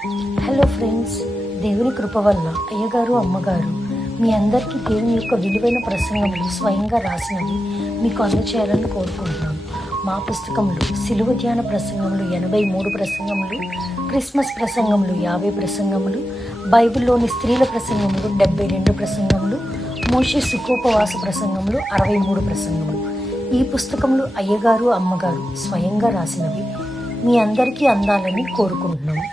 Hello friends, దేవుని కృప వల్ల అయ్యగారు అమ్మగారు మీ అందరికీ దేవుని యొక్క విలువైన ప్రసంగములు స్వయంగా రాసినవి మీకు అందచేయాలని కోరుకుంటున్నాను. మా పుస్తకంలో సిలువ ధ్యాన ప్రసంగములు 83 ప్రసంగములు, క్రిస్మస్ ప్రసంగములు 50 ప్రసంగములు, బైబిల్లోని స్త్రీల ప్రసంగములు 72 ప్రసంగములు, మోషే సుఖోపవాస ప్రసంగములు 63 ప్రసంగములు. ఈ పుస్తకములు అయ్యగారు అమ్మగారు స్వయంగా రాసినవి మీ అందరికీ అందాలని కోరుకుంటున్నాము.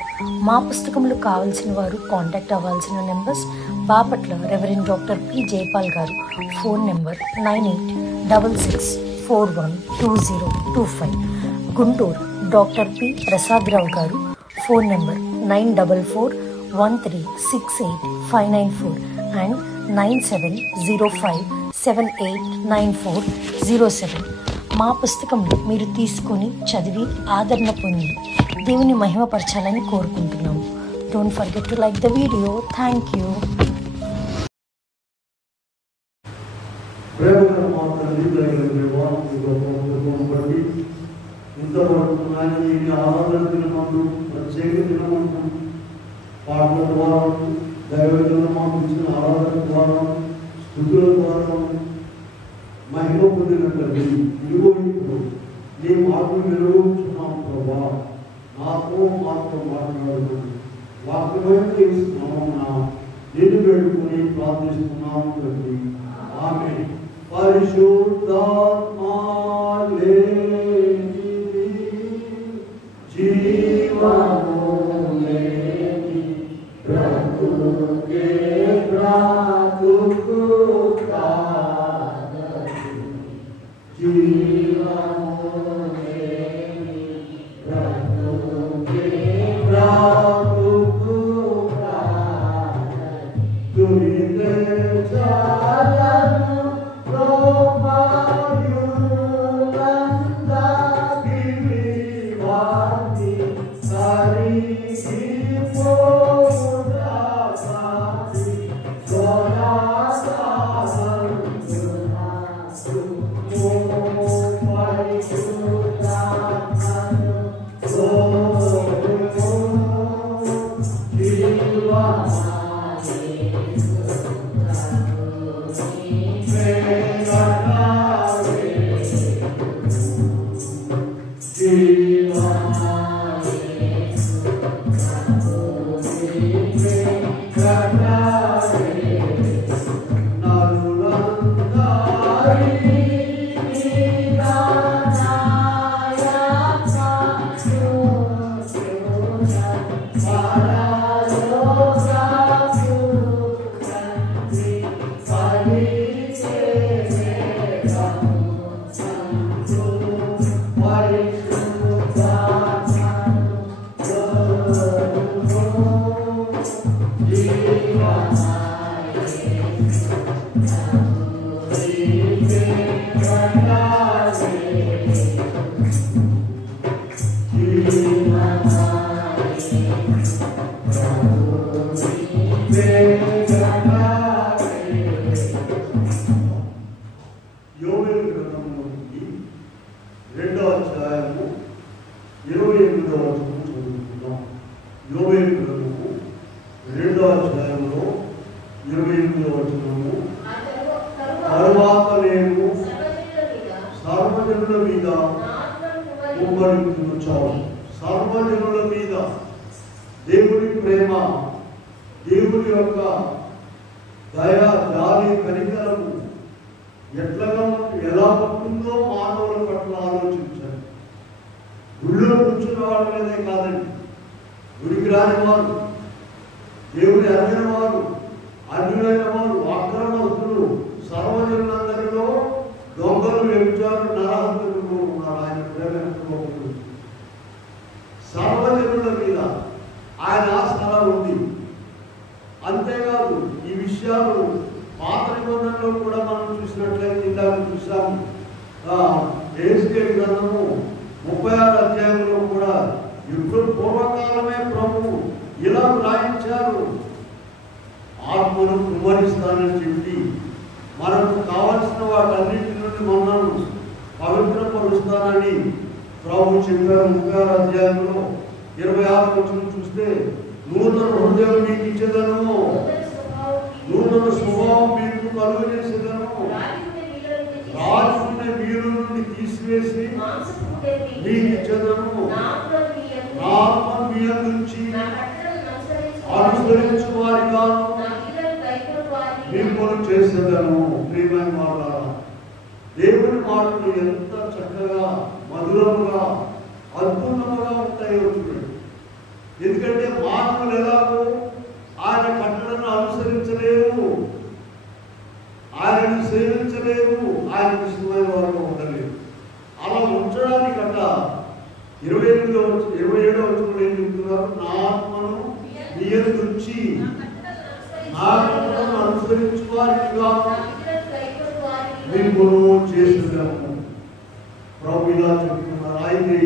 మా పుస్తకములు కావాల్సిన వారు కాంటాక్ట్ అవ్వాల్సిన numbers: Bapatla reverend doctor P Jaipal garu, phone number 9866412025. Guntur doctor P Prasadarao garu, phone number 9413685994 and 9705789407. మా పుస్తకంలో మీరు తీసుకొని చదివి ఆదరణ పొంది దేవుని మహిమపరచాలని కోరుకుంటున్నాము. Don't forget to like the video. Thank you. మహిమ పొందినట్టు ఇదిగో ఇప్పుడు నీ మాటలు వినవచ్చున్నాం ప్రభా. నాతో మాతో మాట్లాడుతున్నాను. వాక్యమైన చేస్తున్నామన్నా నేను పెట్టుకుని ప్రార్థిస్తున్నాము తండ్రి. ఆమె పరిశుద్ధాత్మా లేని జీవము లేని ప్రభుకే బ్రతుకుతా తరువాత నేను సర్వజనుల మీద సర్వజనుల మీద దేవుని ప్రేమ, దేవుని యొక్క దయ, జాలి, కనికరము ఎలా ఉంటుందో మానవుల పట్ల ఆలోచించాలి. గుళ్ళో కూర్చున్న వాళ్ళ మీదే కాదండి, గుడికి రాని వారు, దేవుని అరిగిన వారు, అన్యులైన వారు, అక్రమస్తులు, సర్వజనులందరిలో దొంగలు, వ్యభిచారులు, నరహంతకులు ఉన్నారు. ఆయన ప్రేమ సర్వజనుల మీద ఆయన ఆసన ఉంది. అంతేకాదు, ఈ విషయాలు పాత నిబంధనలో కూడా మనం చూసినట్లయితే ఇందాక చూసాము. ఎహెజ్కేలు గ్రంథము 36 అధ్యాయంలో కూడా ఇప్పుడు పూర్వకాలమే ప్రభువు ఇలా వ్రాయించారు. ఆత్మను కుమ్మరిస్తానని చెప్పి మనకు కావలసిన వాటన్నిటి నుండి మనల్ని పవిత్రపరుస్తానని ప్రభు చెప్పారు. 36 అధ్యాయంలో 26 వచనం చూస్తే నూతన హృదయం మీకు ఇచ్చేదను, నూతన స్వభావం మీకు కలుగు చేసేదను, రాజుకునే వీరు నుండి తీసివేసి మీకు ఇచ్చేదను, నా ఆత్మ మీ నుంచి అనుసరించు వారిగాను మిమ్మల్ని చేసేదను. ప్రియమైన వాళ్ళారా, దేవుని మాటలు ఎంత చక్కగా మధురముగా అద్భుతముగా ఉంటాయో చూడండి. ఎందుకంటే మానవులు ఎలాగో ఆయన కట్టడను అనుసరించలేరు, ఆయనను సేవించలేరు, ఆయనకు ఇష్టమైన వారు ఉండలేరు. అలా ఉంచడానికట 27వ వచనంలో ఏం చెప్తున్నారు? నా ఆత్మను మీ యందు ఉంచి నా కట్టడను అనుసరించు వారిగా మిమ్మల్ని చేస్తున్నాము. ప్రభు ఇలా చెప్తున్నారు. అయితే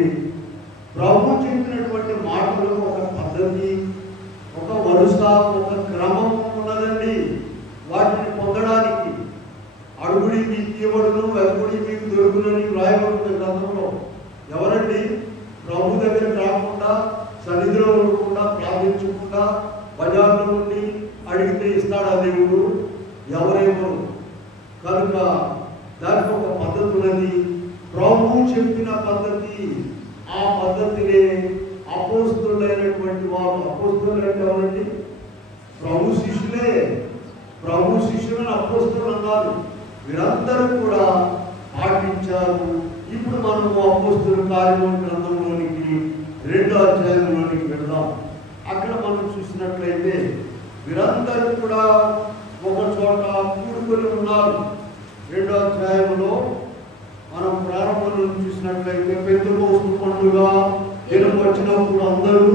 ప్రభు చెప్పినటువంటి మాటలు ఒక పద్ధతి, ఒక వరుస, ఒక క్రమం ఉన్నదండి. వాటిని పొందడానికి అడుగుడి మీకు ఇవ్వడును, వెలుగుడి మీకు దొరుకునని వ్రాయబడుతున్న గ్రంథంలో ఎవరండి ప్రభు దగ్గర రాకుండా, సన్నిధిలో ఉండకుండా, ప్రార్థించకుండా బజార్లో ఉండి అడిగితే ఇస్తాడా దేవుడు? ఎవరెవరు? కనుక దానికి ఒక పద్ధతి ఉన్నది. ప్రభు చెప్పిన పద్ధతి, ఆ పద్ధతినే అపోస్తులైనటువంటి వారు, అపోస్తులు అంటే ఎవరండి? ప్రభు శిష్యులే. ప్రభు శిష్యులను అపోస్తులు అన్నారు. వీరందరూ కూడా పాటించారు. ఇప్పుడు మనము అపోస్తుల కార్యముల గ్రంథంలోనికి 2వ అధ్యాయంలోనికి వెళ్దాం. అక్కడ మనం చూసినట్లయితే వీరందరూ కూడా ఒక చోట కూడుకొని ఉన్నారు. 2వ అధ్యాయంలో మనం ప్రారంభంలో చూసినట్లయితే పెంతెకోస్తు పండుగ దినం వచ్చినప్పుడు అందరూ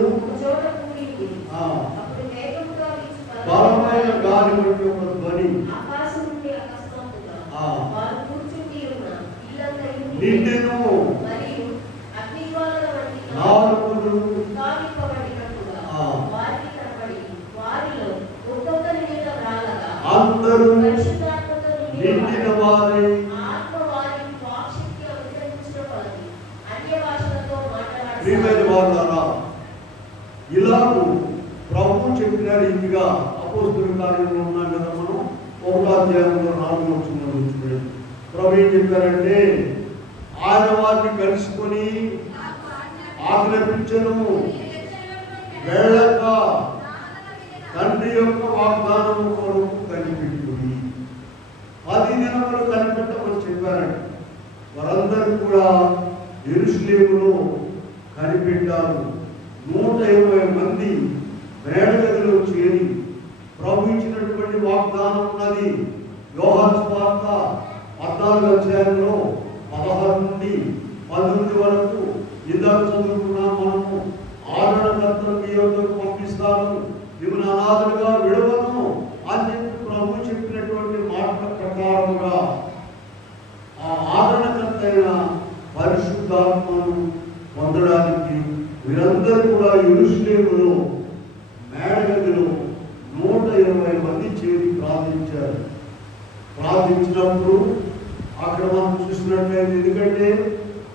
బలమైన గాలి వంటి ఒక ధ్వని నిండెను, నాలుగులు అందరూ నిండిన వారై ప్రియమైన వారులారా, ఇలాగూ ప్రభు చెప్పిన రీతిగా అపోస్తుల కార్యంలో ఉన్నాం కదా. మనం 1వ అధ్యాయంలో 4వ వచనంలో చూడండి. ప్రభు ఏం చెప్పారంటే, ఆయన వారిని కలుసుకొని ఆజ్ఞాపించను, వెళ్ళక తండ్రి యొక్క వాగ్దానము కొరకు కనిపెట్టుకుని 10 దినములు కనిపెట్టమని చెప్పారండి. వారందరూ కూడా యెరూషలేములో కనిపెట్టారు. 120 మంది మేడగదిలో చేరి ప్రభు ఇచ్చినటువంటి వాగ్దానం ఉన్నది. యోహాను సువార్త 14వ అధ్యాయంలో 16 నుండి 19 వరకు ఇందాక చదువుకున్నాం మనము. ఆదరణకర్తలు మీ యొద్దకు పంపిస్తాను, మిమ్మల్ని అనాథలుగా విడవను అని చెప్పి ప్రభు చెప్పినటువంటి మాటల ప్రకారముగా ఆ ఆదరణకర్త అయిన పరిశుద్ధాత్మను పొందడానికి వీరందరూ కూడా యెరూషలేములో మేడగదిలో 120 మంది చేరి ప్రార్థించారు. ప్రార్థించినప్పుడు అక్కడ మనం చూసినట్లయితే, ఎందుకంటే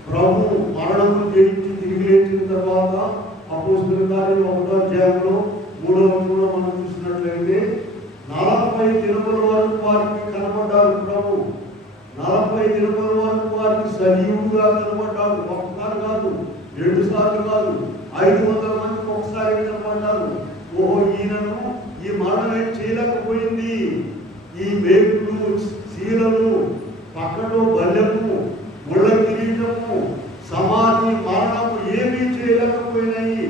ప్రభు మరణము జయించి తిరిగి లేచిన తర్వాత అపోస్తుల కార్యం 1వ అధ్యాయంలో 3వ వచనంలో మనం చూసినట్లయితే 40 దినముల వరకు వారికి కనబడ్డారు. ప్రభు 40 దినముల వరకు వారికి సజీవుడుగా కనబడ్డాడు. ఒకసారి కాదు, 2 సార్లు కాదు, 500 మందికి ఒకసారి కనబడ్డారు. ఓహో, ఈయనను ఈ మరణం ఏం చేయలేకపోయింది, ఈ వేగులు, శీలలు, పక్కలో బల్లెము, ముళ్ళ కిరీటము, సమాధి, మరణము ఏమీ చేయలేకపోయినాయి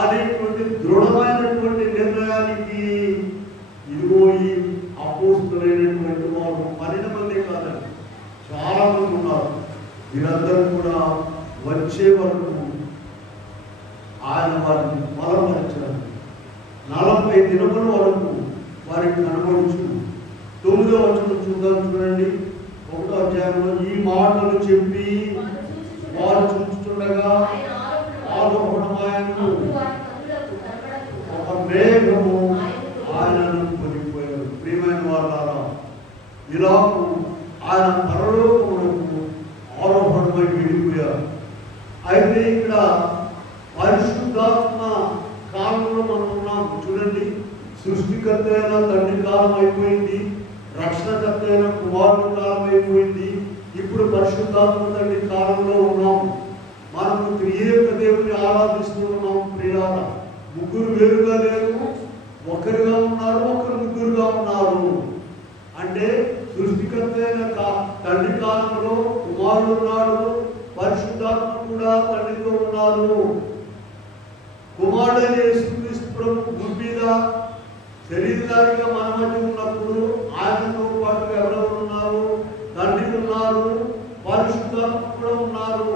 అనేటువంటి దృఢమైనటువంటి నిర్ణయానికి ఇదిగో ఈ అపోస్తులైనటువంటి వారు 12 మంది కాదండి, చాలా మంది ఉన్నారు. వీరందరూ కూడా వచ్చే వరకు ఆయన వారిని బలపరిచారు. 40 దినముల వరకు వారికి కనబడుచు. 9వ వచనం చూద్దాం, చూడండి. 1వ అధ్యాయంలో ఈ మాటలు చెప్పి వారు చూస్తుండగా ఆరోహణమాయను ఒక మేఘము ఆయనను కొనిపోయారు. ప్రియమైన వారులారా, ఇలాగూ ఆయన పరలోకమునకు ఆరోహణమై వెళ్ళిపోయారు. అయితే ఇక్కడ పరిశుద్ధాత్మ సృష్టికర్త అయిన తండ్రి కాలం అయిపోయింది, రక్షణకర్త అయిన కుమారుడు కాలం అయిపోయింది. ఇప్పుడు పరిశుద్ధాత్మ తండ్రి కాలంలో ఉన్నాం. మనము త్రియేక దేవుని ఆరాధిస్తూ ఉన్నాం. ప్రియులారా, ముగ్గురు వేరుగా లేరు, ఒకరుగా ఉన్నారు, ఒకరు ముగ్గురుగా ఉన్నారు. అంటే సృష్టికర్త అయిన తండ్రి కాలంలో కుమారుడు ఉన్నాడు, పరిశుద్ధాత్మ కూడా తండ్రితో ఉన్నారు. కుమారుడైన యేసుక్రీస్తు ప్రభు భూమి మీద శరీరధారిగా మన మధ్య ఉన్నప్పుడు ఆయనతో పాటు ఎవరెవరు ఉన్నారు? తండ్రి ఉన్నారు, పరిశుద్ధాత్మ కూడా ఉన్నారు.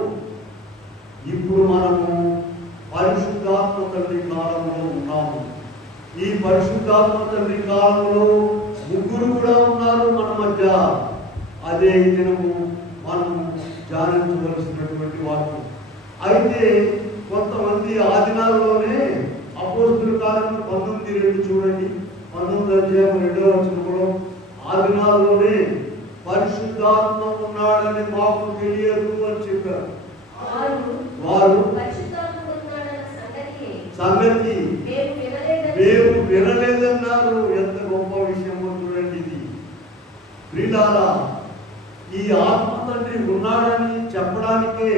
ఇప్పుడు మనము పరిశుద్ధాత్మ తండ్రి కాలంలో ఉన్నాము. ఈ పరిశుద్ధాత్మ తండ్రి కాలంలో ముగ్గురు కూడా ఉన్నారు మన మధ్య. అదే దినము మనం ధ్యానించవలసినటువంటి వాక్యం. అయితే కొంతమంది ఆ దినాల్లోనే అపోస్తుల కార్యము 19:2 చూడండి, 19:2 ఆ దినాల్లోనే పరిశుద్ధాత్మ ఉన్నాడని మాకు తెలియదు అని చెప్పారు. వారు సంగతి మేము వినలేదన్నారు. ఎంత గొప్ప విషయమో చూడండి ఇది. ప్రియులారా, ఈ ఆత్మ తండ్రి ఉన్నాడని చెప్పడానికే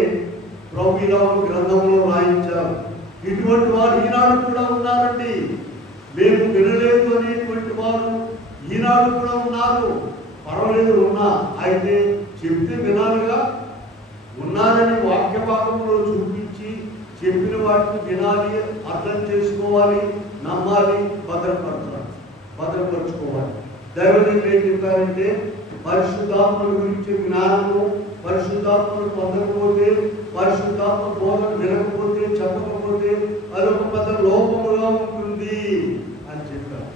ప్రభు ఇలా గ్రంథంలో రాయించారు. ఇటువంటి వారు ఈనాడు కూడా ఉన్నారండి. మేము వినలేదు అనేటువంటి వారు ఈనాడు కూడా ఉన్నారు. పర్వాలేదు, ఉన్నా, అయితే చెప్తే వినాలిగా. ఉన్నారని వాక్య భాగంలో చూపించి చెప్పిన వాటిని వినాలి, అర్థం చేసుకోవాలి, నమ్మాలి, భద్రపరచుకోవాలి. దైవజనులు ఏం చెప్పారంటే, పరిశుద్ధాత్మ గురించి జ్ఞానము, పరిశుద్ధాత్మను పొందకపోతే, పరిశుద్ధాత్మ బోధన వినకపోతే, చెప్పకపోతే అదొక పెద్ద లోపముగా ఉంటుంది అని చెప్పారు.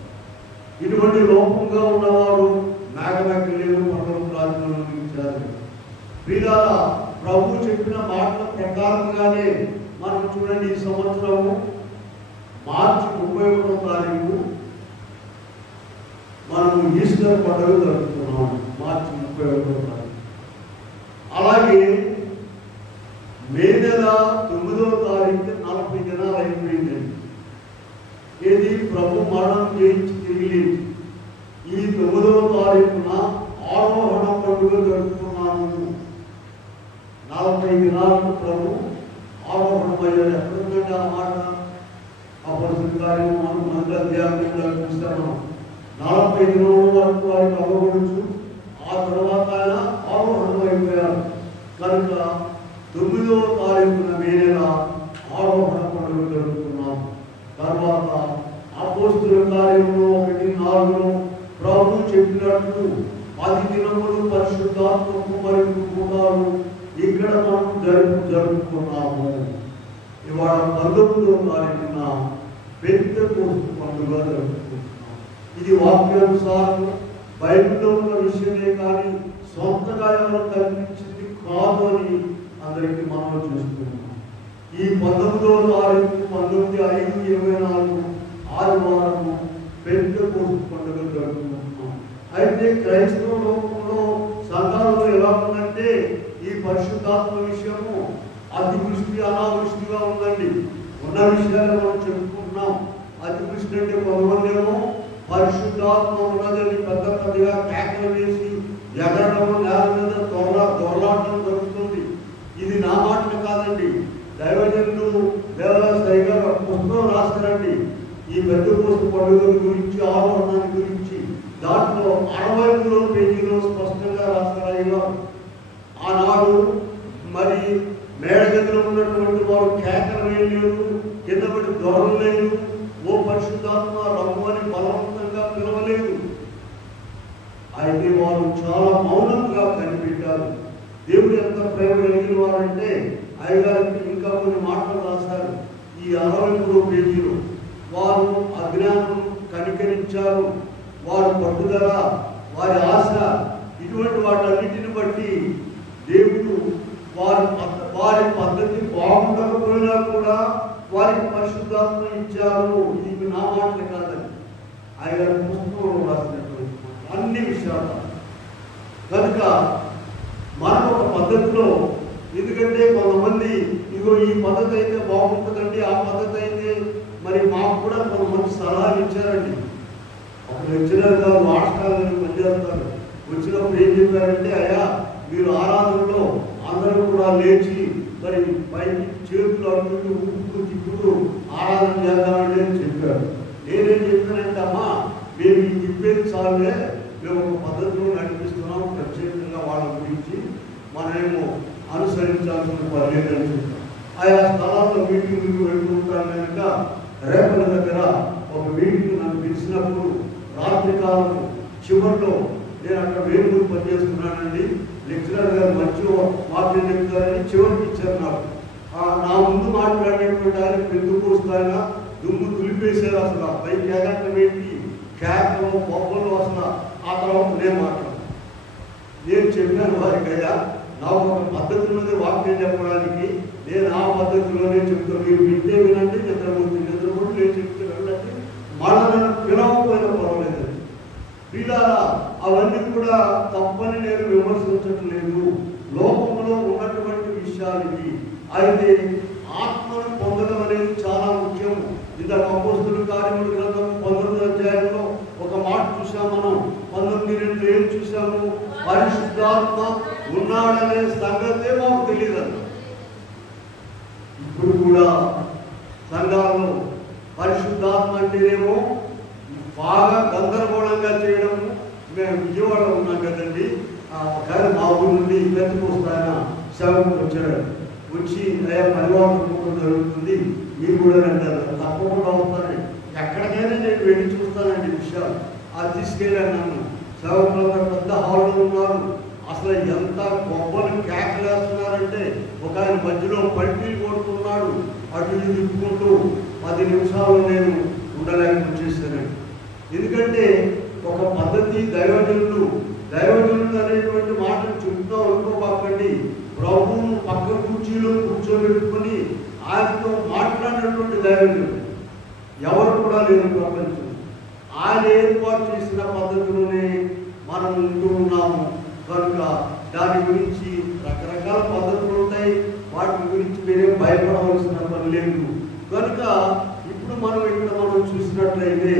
ఇటువంటి లోపంగా ఉన్నవారు మేఘమెక్కలేరు, పర్వతం రాజ్యంలో నిలిచారు. ప్రియులారా, ప్రభు చెప్పిన మాటల ప్రకారంగానే మనం చూడండి, ఈ సంవత్సరము మార్చి 31వ తారీఖు మనము ఈస్టర్ పండుగ జరుపుతున్నాము. మార్చి 31వ తారీఖు. అలాగే మే నెల 9వ తారీఖు 40 దినాలు అయిపోయిందండి. ఏది ప్రభు మరణం చేయించి తిరిగి ఈ 9వ తారీఖున ఆరోహణ పండుగ జరుపుతున్నాము. 40 దినాలకు ప్రభు ఆరోహణమయ్యాడు. ఎక్కడుందండి ఆ మాట? అపోస్తలుల కార్యము మనం మొదటి అధ్యాయంలో చూస్తాము. 40 దినాల వరకు వారికి అవ్వకూడదు. ఆ తర్వాత ఆయన ఆరోహణమైపోయారు. కనుక 9వ తారీఖున మే నెల ఆరోహణ పండుగ జరుపుకున్నాం. తర్వాత అపోస్తలుల కార్యములో 1:4 ప్రభు చెప్పినట్లు 10 దినములు పరిశుద్ధాత్మకు మరియు కూడాలు ఇక్కడ మనం జరుపుకున్నాము. ఇవాళ 19వ తారీఖున పెంతెకోస్తు పండుగ జరుపుకుంటున్నాం. ఇది వాక్యానుసారం బైబిల్లో ఉన్న విషయమే కానీ సొంతగా ఎవరు కల్పించింది కాదు అని అందరికీ మనం చూస్తున్నాం. ఈ 19వ తారీఖు 19/5/24 ఆదివారము పెంతెకోస్తు పండుగ జరుపుకుంటున్నాం. అయితే క్రైస్తవ లోకంలో సంఘాలలో ఎలా ఉందంటే, ఈ పరిశుద్ధాత్మ విషయము అతివృష్టి అనావృష్టిగా ఉందండి. ఉన్న విషయాలు మనం చెప్పుకుంటున్నాం. అతివృష్టి అంటే కొంతమంది ఏమో పరిశుద్ధాత్మ ఉన్నదని పెద్దగా కేకలు వేసి ఎగరడం, నేల మీద దొరలాటం జరుగుతుంది. ఇది నా మాటలు కాదండి. దైవజనులు దేవాలయ గారు పుస్తకం రాస్తారండి ఈ పెంతెకోస్తు పండుగల గురించి, ఆరోహణాన్ని గురించి. దాంట్లో 63 పేజీలో స్పష్టంగా రాస్తారు. ఆనాడు మరి మేడగదిలో ఉన్నటువంటి వారు కేకలు వేయలేరు, కింద పడి దొరలేదు, ఓ పరిశుద్ధాత్మ రమ్ము అని బలవంతంగా పిలవలేదు. అయితే వారు చాలా మౌనంగా కనిపెట్టారు. దేవుడు ఎంత ప్రేమ కలిగిన వారంటే అయ్యగారికి ఇంకా కొన్ని మాటలు రాశారు ఈ 63 పేజీలో. వారు అజ్ఞానం కనికరించారు, వారి పట్టుదల, వారి ఆశ, ఇటువంటి వాటన్నిటిని బట్టి దేవుడు వారి పద్ధతి బాగుండకపోయినా కూడా వారికి పరిశుద్ధాత్మ ఇచ్చారు. ఇది నా మాటలు కాదని ఆయన పుస్తకంలో రాసినటువంటి అన్ని విషయాలు. కనుక మనం ఒక పద్ధతిలో, ఎందుకంటే కొంతమంది ఇగో ఈ పద్ధతి అయితే బాగుంటుందండి, ఆ పద్ధతి అయితే మరి మాకు కూడా కొంతమంది సలహాలు ఇచ్చారండి. ఒక లెక్చరర్ గారు ఆటకాలను పనిచేస్తారు. వచ్చినప్పుడు ఏం చెప్పారంటే, అయ్యా మీరు ఆరాధనలో అందరూ కూడా లేచి మరి పైకి చేతులు అడుగుతూ ఉప్పుతూ తిప్పుతూ ఆరాధన చేద్దామండి అని చెప్పారు. నేనేం చెప్పానంటే, అమ్మా మేము ఈ తిప్పేది చాలే, మేము ఒక పద్ధతిలో నడిపిస్తున్నాం, ప్రత్యేకంగా వాళ్ళ గురించి మనమేమో అనుసరించాల్సిన పర్లేదని చెప్పాం. ఆయా స్థలాల్లో మీటింగ్లు వెళ్తుంటాను కనుక రేపటి దగ్గర ఒక మీటింగ్ నన్ను పిలిచినప్పుడు రాత్రి కాలం చివరిలో నేను అక్కడ వేరుమూరు పనిచేస్తున్నానండి, లెక్చరర్ గారు మంచి మాటలు చెప్తారని చివరికి ఇచ్చారు నాకు. నా ముందు మాట్లాడేటువంటి ఆయన పెద్ద వస్తాయన దుమ్ము దులిపేశారు. అసలు పైకి ఎగట్టం ఏంటి, కేకలు బొబ్బలు అసలు. ఆ తర్వాత నేను మాట్లాడు, నేను చెప్పాను వారికి, అయ్యా నాకు ఒక పద్ధతి ఉన్నది వాక్యం చెప్పడానికి, నేను ఆ పద్ధతిలోనే చెప్తాను, మీరు వింటే వినండి, నిద్రపోతే నేను చెప్తే వెళ్ళండి, మళ్ళీ నన్ను పిలవకపోయినా పర్వాలేదండి. వీళ్ళారా అవన్నీ కూడా తప్పని నేను విమర్శించడం లేదు, లోకంలో ఉన్నటువంటి విషయాలు ఇవి. అయితే ఆత్మను పొందడం అనేది చాలా ముఖ్యం. ఇంతకు అపోస్తుల కార్యముల గ్రంథం 19వ అధ్యాయంలో ఒక మాట చూసాం మనం. 19:2 ఏం చూసాము? పరిశుద్ధాత్మ ఉన్నాడనే సంగతే మాకు తెలియదు. ఇప్పుడు కూడా సంఘాల్లో పరిశుద్ధాత్మ అంటేనేమో బాగా గందరగోళంగా చేయడము. మేము విజయవాడ ఉన్నాం కదండి, కానీ మా ఊరి నుండి ఇక్కడికి వస్తాయన సేవకు వచ్చాడు. వచ్చి అయ్యా పరివారం కుటుంబం జరుగుతుంది, మీరు కూడా అంటారు. తప్పకుండా వస్తానండి, ఎక్కడికైనా నేను వెళ్ళి చూస్తానండి విషయాలు. అది తీసుకెళ్ళాను. నన్ను సేవకులంతా పెద్ద హాల్లో ఉన్నారు. అసలు ఎంత గొప్పలు కేకలేస్తున్నారంటే, ఒక ఆయన మధ్యలో పల్టీలు కొడుతున్నాడు, అటు ఇటు తిప్పుకుంటూ 10 నిమిషాలు నేను ఉండలేక వచ్చేసానండి. ఎందుకంటే ఒక పద్ధతి, దైవజనులు అనేటువంటి మాటలు చెప్తూ అనుకోకండి. ప్రభువును పక్క కుర్చీలో కూర్చోబెట్టుకుని ఆయనతో మాట్లాడినటువంటి దైవజనులు ఎవరు కూడా లేరు ప్రపంచం. ఆయన ఏర్పాటు చేసిన పద్ధతిలోనే మనం ఉంటూ ఉన్నాము కనుక దాని గురించి రకరకాల పద్ధతులు ఉంటాయి. వాటి గురించి మీరే భయపడవలసిన పని లేదు. కనుక ఇప్పుడు మనం చూసినట్లయితే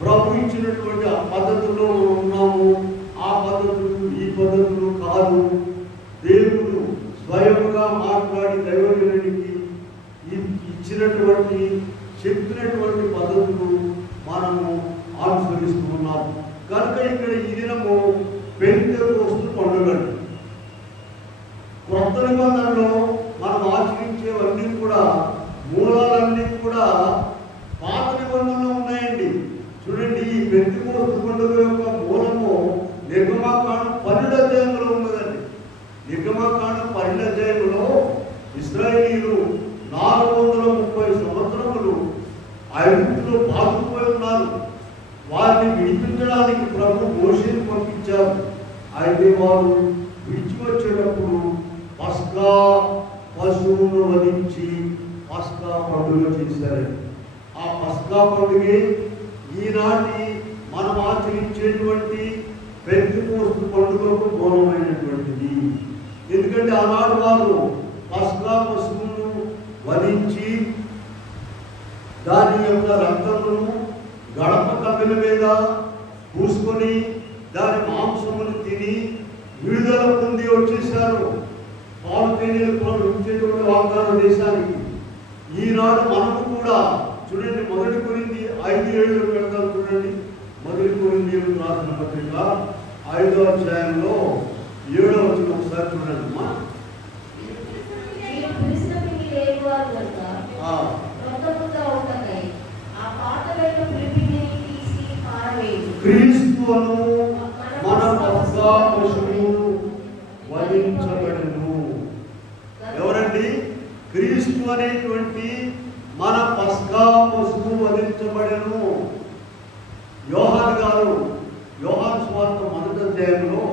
ప్రభు ఇచ్చినటువంటి ఆ పద్ధతుల్లో ఉన్నాము. ఆ పద్ధతులు ఈ పద్ధతులు కాదు. దేవుడు స్వయముగా మాట్లాడి దైవజనుడికి ఇచ్చినటువంటి చెప్పినటువంటి పద్ధతులు మనము అనుసరిస్తూ ఉన్నాము. కనుక ఇక్కడ ఈ దినము పెంతెకోస్తు పండుగ. కొత్త నిబంధనలో మనం ఆచరించేవన్నీ కూడా మూలాలన్నీ కూడా పాత నిబంధనలో ఉన్నాయండి. చూడండి, ఈ పెంతెకోస్తు పండుగ యొక్క మూలము నిర్గమకాండం 12వ అధ్యాయంలో ఉన్నదండి. నిర్గమకాండం 12వ అధ్యాయంలో ఇశ్రాయేలీయులు 430 సంవత్సరములు ఐగుప్తులో బాగుపోయి ఉన్నారు. వారిని విడిపించడానికి ప్రభు మోషేని పంపించారు. అయితే వారు విడిచి వచ్చేటప్పుడు పస్కా పశువును వధించి పస్కా పండుగ చేశారు. ఆ పస్కా పండుగే ఈనాటి మనం ఆచరించేటువంటి పెంతెకోస్తు పండుగకు మూలమైనటువంటిది. ఎందుకంటే ఆనాడు వారు పస్కా పశువును వధించి దాని యొక్క రక్తమును గడప కప్పెల మీద పూసుకొని దాని మాంసమును తిని విడుదల పొంది వచ్చేసారు పాలు తేనెలు వచ్చేటువంటి వాగ్దాన దేశానికి. ఈనాడు మనము కూడా చూడండి, 1 కొరింథీ 5:7 పెడతారు. చూడండి, 1 కొరింథీయులకు రాసిన పత్రిక 5వ అధ్యాయంలో 7వ వచనం ఒకసారి చూడండి. క్రీస్తును మన పస్కా పశువు వధించబడెను. ఎవరండి? క్రీస్తు అనేటువంటి మన పస్కా పశువు వధించబడెను. యోహాను గారు యోహాను సువార్త 1వ అధ్యాయంలో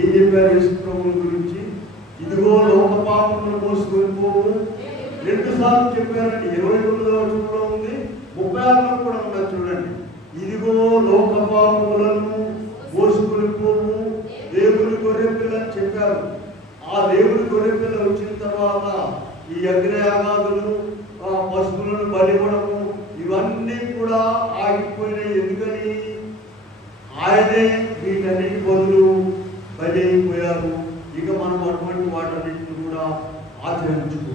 ఏం చెప్పారు యేసు ప్రభువు గురించి? ఇదిగో లోక పాపములను మోసుకొని పోవు 2 సార్లు చెప్పారండి. 29వ వచనంలో ఉంది, 36లో కూడా ఉన్నది. చూడండి, ఇదిగో లోక పాపములను మోసుకొని పోవు దేవుని గొర్రెపిల్ల అని చెప్పారు. ఆ దేవుని గొర్రెపిల్ల వచ్చిన తర్వాత ఈ యజ్ఞయాగాదులు, పశువులను బలివ్వడము ఇవన్నీ కూడా ఆగిపోయినాయి. ఎందుకని ఆయనే వీటన్నిటి బదులు బలి అయిపోయారు. ఇక మనం అటువంటి వాటన్నిటిని కూడా ఆచరించుకో.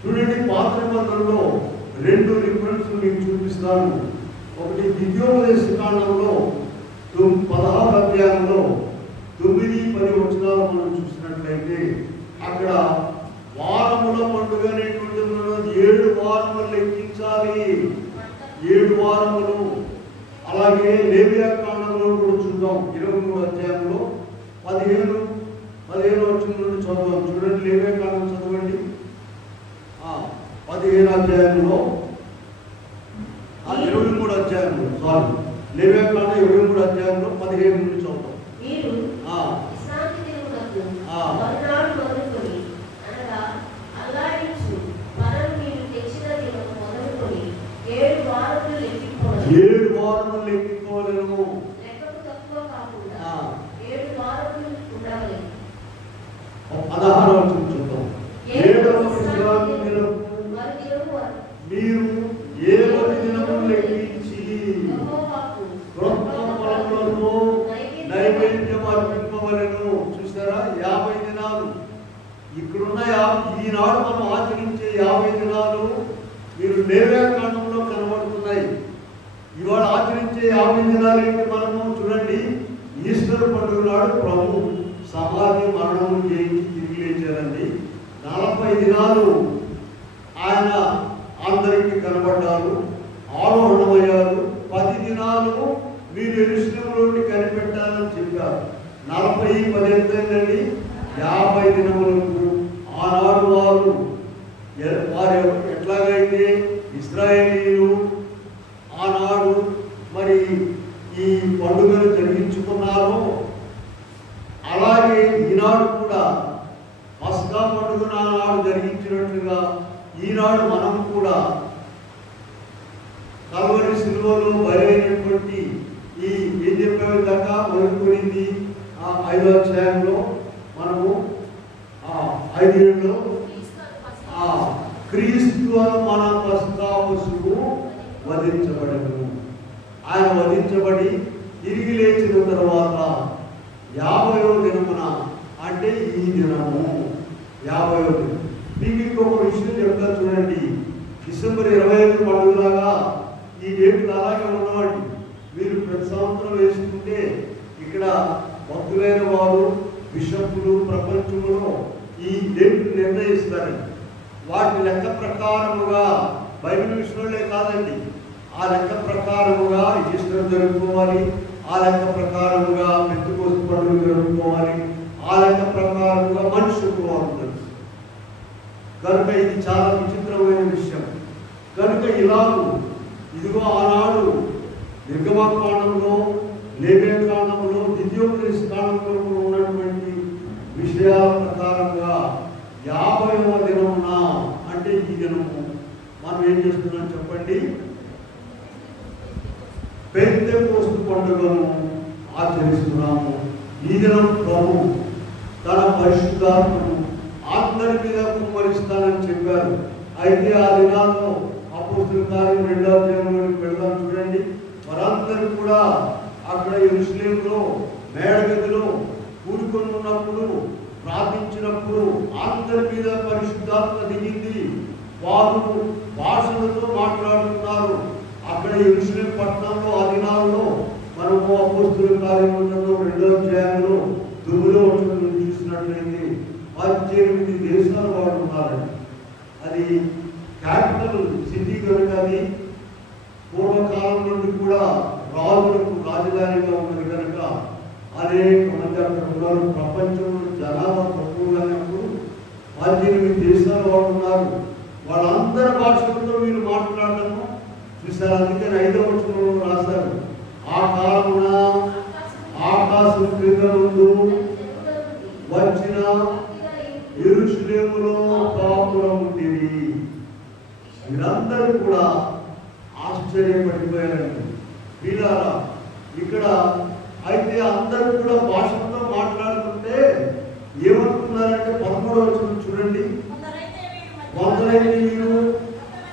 చూడండి, పాత నిబంధనలో 2 రిఫరెన్స్ మీకు చూపిస్తాను. ఒకటి ద్వితీయోపదేశ కాండంలో 16వ అధ్యాయంలో 9-10 వచనాలు మనం చూసినట్లయితే అక్కడ వారముల పండుగ అనేటువంటి 7 వారములు లెక్కించాలి, 7 వారములు. అలాగే లేవియా కాండంలో కూడా చూద్దాం, 23వ అధ్యాయంలో 15 వచనం నుండి చదువుదాం. చూడండి, లేవియా కాండం చదవండి. 15వ అధ్యాయంలో 23వ అధ్యాయంలో లేవియా కాండం 23వ అధ్యాయంలో 15 నుండి చదువుతాం. ఏడు వారములు లెక్కించుకోలేము. 16వ వచనం చూద్దాం. 7వ విశ్రాంతి దినము మీరు 7వ దినము లెక్కించి క్రొత్త ఫలములతో నైవేద్యం అర్పింపవలెను. చూసారా, 50 దినాలు ఇక్కడున్న ఈనాడు మనం ఆచరించే 50 దినాలు మీరు లేవియా కాండంలో కనబడుతున్నాయి. ఇవాళ ఆచరించే 50 దినాలు ఏంటి? మనము చూడండి, ఈస్టర్ పండుగ నాడు ప్రభు సమాధి మరణము చేయించి తిరిగి లేచారండి. 40 దినాలు ఆయన అందరికీ కనబడ్డారు, ఆరోహణమయ్యారు. 10 దినాలు మీరు యెరూషలేములోని కనిపెట్టాలని చెప్పారు. 40 10 ఎంతండి? 50 దినములకు ఆనాడు వారు ఎట్లాగైతే ఇశ్రాయేలీయులు ఆనాడు మరి ఈ పండుగను జరిగించుకున్నారో అలాగే ఈనాడు కూడా పస్కా పండుగను ఆనాడు జరిగించినట్లుగా ఈనాడు మనం కూడా కల్వరి సిలువలో బలైనటువంటి ఈ ఏం చెప్పే విధంగా మొదలుకొనింది 5వ అధ్యాయంలో మనము 5:7లో క్రీస్తు మన పస్కా పశువు వధించబడను. ఆయన వధించబడి తిరిగి లేచిన తర్వాత 50వ దినమున, అంటే ఈ దినము 50వ దినం. మీకు ఇంకొక విషయం చెప్తా చూడండి. డిసెంబర్ 25 పండుగలాగా ఈ డేట్లు అలాగే ఉన్నవాడి మీరు ప్రతి సంవత్సరం వేసుకుంటే ఇక్కడ భక్తులైన వారు బిషప్పులు ప్రపంచంలో ఈ డేట్లు నిర్ణయిస్తారండి. వాటి లెక్క ప్రకారముగా బైబిల్ విషయంలో కాదండి, ఆ లెక్క ప్రకారముగా ఈస్టర్ జరుపుకోవాలి, ఆ లెక్క ప్రకారముగా పెంతెకోస్తు పండుగ జరుపుకోవాలి, ఆ లెక్క ప్రకారముగా మనుషులకు ఉంటుంది. కనుక ఇది చాలా విచిత్రమైన విషయం. కనుక ఇలాగూ ఇదిగో ఆనాడు నిర్గమకాండంలో, లేవియా కాండంలో, ద్వితీయోపదేశ కాండంలో ఉన్నటువంటి విషయాల ప్రకారంగా 50వ దినమున, అంటే ఈ దినము మనం ఏం చేస్తున్నాం చెప్పండి? పెంతెకోస్తు పండుగను ఆచరిస్తున్నాము. ఈ దినం ప్రభు తన పరిశుద్ధాత్మను అందరి మీద కుమ్మరిస్తానని చెప్పారు. అయితే ఆ దినాల్లో అపోస్తలుల కార్యం 2వ అధ్యాయంలోకి వెళ్దాం. చూడండి, వారందరూ కూడా అక్కడ యెరూషలేములో మేడగదిలో కూడుకొని ఉన్నప్పుడు ప్రార్థించినప్పుడు అందరి మీద పరిశుద్ధాత్మ దిగింది. వారు భాషలతో మాట్లాడుతున్నారు. అక్కడ యెరూషలేము పట్టణంలో ఆ దినాల్లో మనము అపోస్తలుల కార్యం 2వ అధ్యాయంలో 9వ వచనం చూసినట్లయితే 18 దేశాల వాడు ఉన్నారండి. అది క్యాపిటల్ సిటీ కనుక అది పూర్వకాలం నుండి కూడా రాజులకు రాజధానిగా ఉన్నది కనుక అనేక మంది అక్కడ ఉన్నారు. ప్రపంచంలో జనాభా తక్కువగానప్పుడు 18 దేశాల వాడు ఉన్నారు. వాళ్ళందరి భాషలతో మీరు మాట్లాడటము చూసారు. అందుకని 5వ వచనంలో రాశారు, ఆ కాలమున ఆకాశం క్రింద నుండి వచ్చిన యెరూషలేములో కాపురం ఉండేది. వీరందరూ కూడా ఆశ్చర్యపడిపోయారండి. వీళ్ళారా ఇక్కడ అయితే అందరూ కూడా భాషలతో మాట్లాడుతుంటే ఏమనుకున్నారంటే 13వ వచనం చూడండి, కొందరైతే మీరు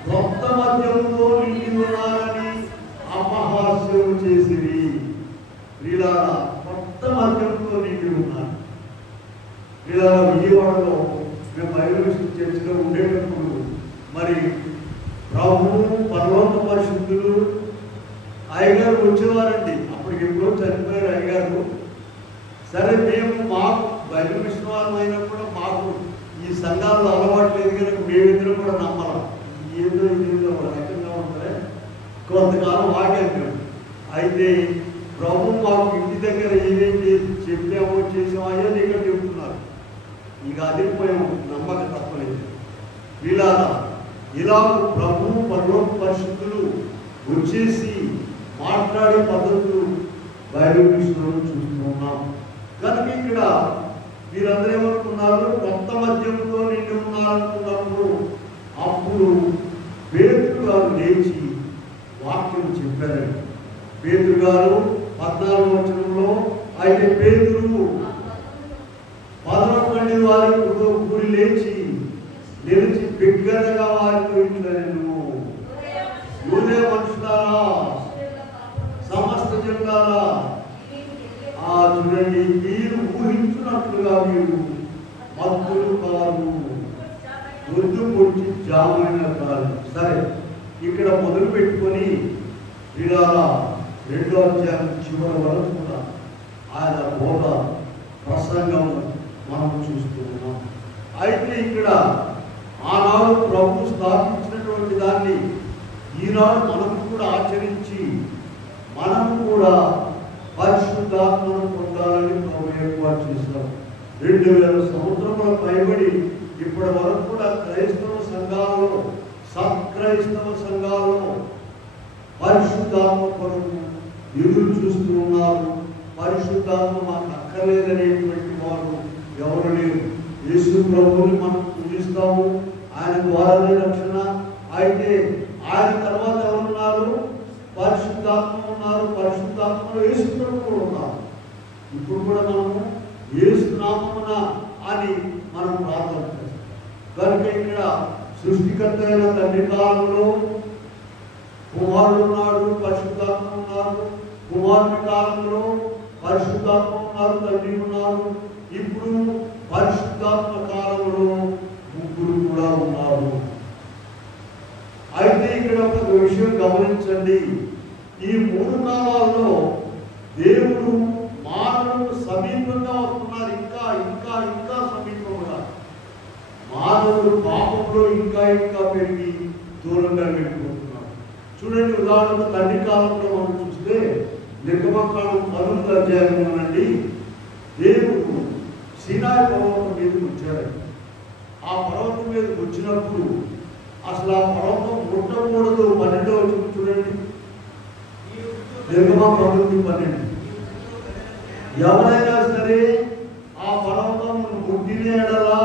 భక్త మధ్యంలో నిండి ఉన్నారని అపహాస్యం వచ్చేవారండి. అప్పటికి ఎప్పుడో చనిపోయారు అయ్యారు. సరే, మేము మాకు బైబిల్ విశ్వాసం అయినా కూడా మాకు ఈ సంఘాల్లో అలవాటు లేదు కనుక మేమిద్దరం కూడా నమ్మలం. ఏదో ఇదేదో ఒక రకంగా ఉంటారే. కొంతకాలం ఆగాము. అయితే ప్రభు మాకు ఇంటి దగ్గర ఏమేం చెప్పామో చేసామో అయ్యో ఇక్కడ చెప్తున్నారు. ఇక అదిరిపోయాము, నమ్మక తప్పలేదు. ఇలా ప్రభు పరలోక పరిశుద్ధులు వచ్చేసి మాట్లాడే పద్ధతులు బైబిల్ విషయంలో చూస్తున్నాం. కనుక ఇక్కడ మీరందరూ ఏమనుకున్నారు? కొత్త మద్యంతో నిండి ఉన్నారనుకున్నప్పుడు అప్పుడు పేతురు గారు లేచి వాక్యం చెప్పారండి. పేతురు గారు 14వ వచనంలో, అయితే పేతురు 11 వారికి కూడి లేచి నిలిచి బిగ్గరగా వారితో ఇట్లా, నేను యూదే మనుషులారా, సమస్త జనులారా, చూడండి, మీరు ఊహించున్నట్లుగా మీరు మత్తులు కాదు, వద్దు పొడిచి జామైన కాదు. సరే, ఇక్కడ మొదలు పెట్టుకొని ఇలా 2వ అధ్యాయం చివరి వరకు కూడా ఆయన బోధ ప్రసంగం మనం చూస్తున్నాం. అయితే ఇక్కడ ఆనాడు ప్రభు స్థాపించినటువంటి దాన్ని ఈనాడు మనము కూడా ఆచరించి మనము కూడా పరిశుద్ధాత్మను పొందాలని ప్రభు ఏర్పాటు చేశాం. 2000 సంవత్సరముల పైబడి ఇప్పటి వరకు కూడా క్రైస్తవ సంఘాలలో, సత్క్రైస్తవ సంఘాలలో పరిశుద్ధాత్మ కొరకు ఎదురు చూస్తూ ఉన్నారు. పరిశుద్ధాత్మ మాకు అక్కర్లేదనేటువంటి వారు ఎవరు లేరు. యేసు ప్రభువుని మనం పూజిస్తాము, ఆయన ద్వారానే రక్షణ. అయితే ఆయన తర్వాత ఎవరున్నారు? పరిశుద్ధాత్మ ఉన్నారు. పరిశుద్ధాత్మలో యేసు ప్రభువు ఉన్నారు. ఇప్పుడు కూడా మనము యేసు నామమున అని మనం ప్రార్థన చేస్తాం. కనుక ఇక్కడ సృష్టికర్త అయిన తండ్రి కాలంలో కుమారుడు ఉన్నాడు, పరిశుద్ధాత్మ ఉన్నారు. కుమారుని కాలంలో పరిశుద్ధాత్మ ఉన్నారు, తండ్రి ఉన్నారు. ఇప్పుడు పరిశుద్ధాత్మ కాలంలో ముగ్గురు కూడా ఉన్నారు. అయితే ఇక్కడ ఒక విషయం గమనించండి. ఈ 3 కాలాల్లో దేవుడు మానవుడు సమీపంగా వస్తున్నారు. ఇంకా ఇంకా ఇంకా సమీపంగా మానవుడు పాపంలో ఇంకా ఇంకా పెరిగి దూరంగా వెళ్ళిపోతున్నారు. చూడండి, ఉదాహరణకు తండ్రి కాలంలో మనం చూస్తే నిర్గమకాండం 12వ అధ్యాయంలోనండి దేవుడు సీనాయి పర్వతం మీదకి వచ్చాడు. ఆ పర్వతం మీదకి వచ్చినప్పుడు అసలు ఆ పర్వతం ముట్టకూడదు. 12వ వచనం చూడండి, నిర్గమకాండం 12. ఎవరైనా సరే ఆ పర్వతం ముట్టిన ఎడలా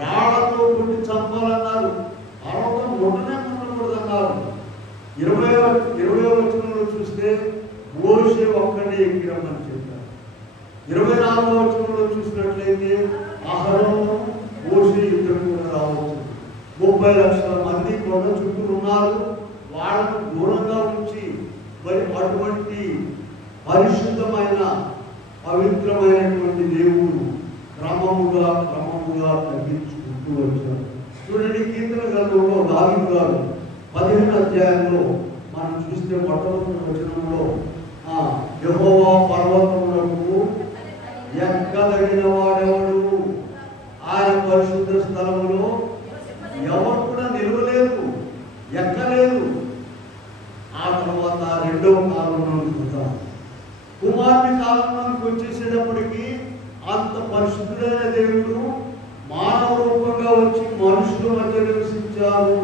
రాళ్లతో కొట్టి చంపాలన్నారు. పర్వతం ముట్టకూడదు అన్నారు. 20వ వచనంలో చూస్తే మోషే ఒక్కడే ఎక్కిరమ్మని చెప్పారు. 24వ వచనంలో చూసినట్లయితే అహరోను మోషే ఇద్దరు కూడా రావచ్చు. 30 లక్షల మంది కొండ చుట్టూ ఉన్నారు. వాళ్ళను దూరంగా ఉంచి మరి అటువంటి పరిశుద్ధమైన పవిత్రమైనటువంటి దేవుడు క్రమముగా తగ్గించుకుంటూ వచ్చారు. చూడండి, కీర్తన గ్రంథంలో దావీదు గారు 15వ అధ్యాయంలో మనం చూస్తే మొట్టమొదటి వచనంలో యెహోవా పర్వతములకు ఎక్కదగిన వాడెవడు, ఆయన పరిశుద్ధ స్థలములో ఎవరు కూడా నిలవలేదు, ఎక్కలేదు. ఆ తర్వాత 2వ కాలంలో చూద్దాం. కుమారుని కాలంలోకి వచ్చేసేటప్పటికి అంత పరిశుద్ధుడైన దేవుడు మానవ రూపంగా వచ్చి మనుషుల మధ్య నివసించారు.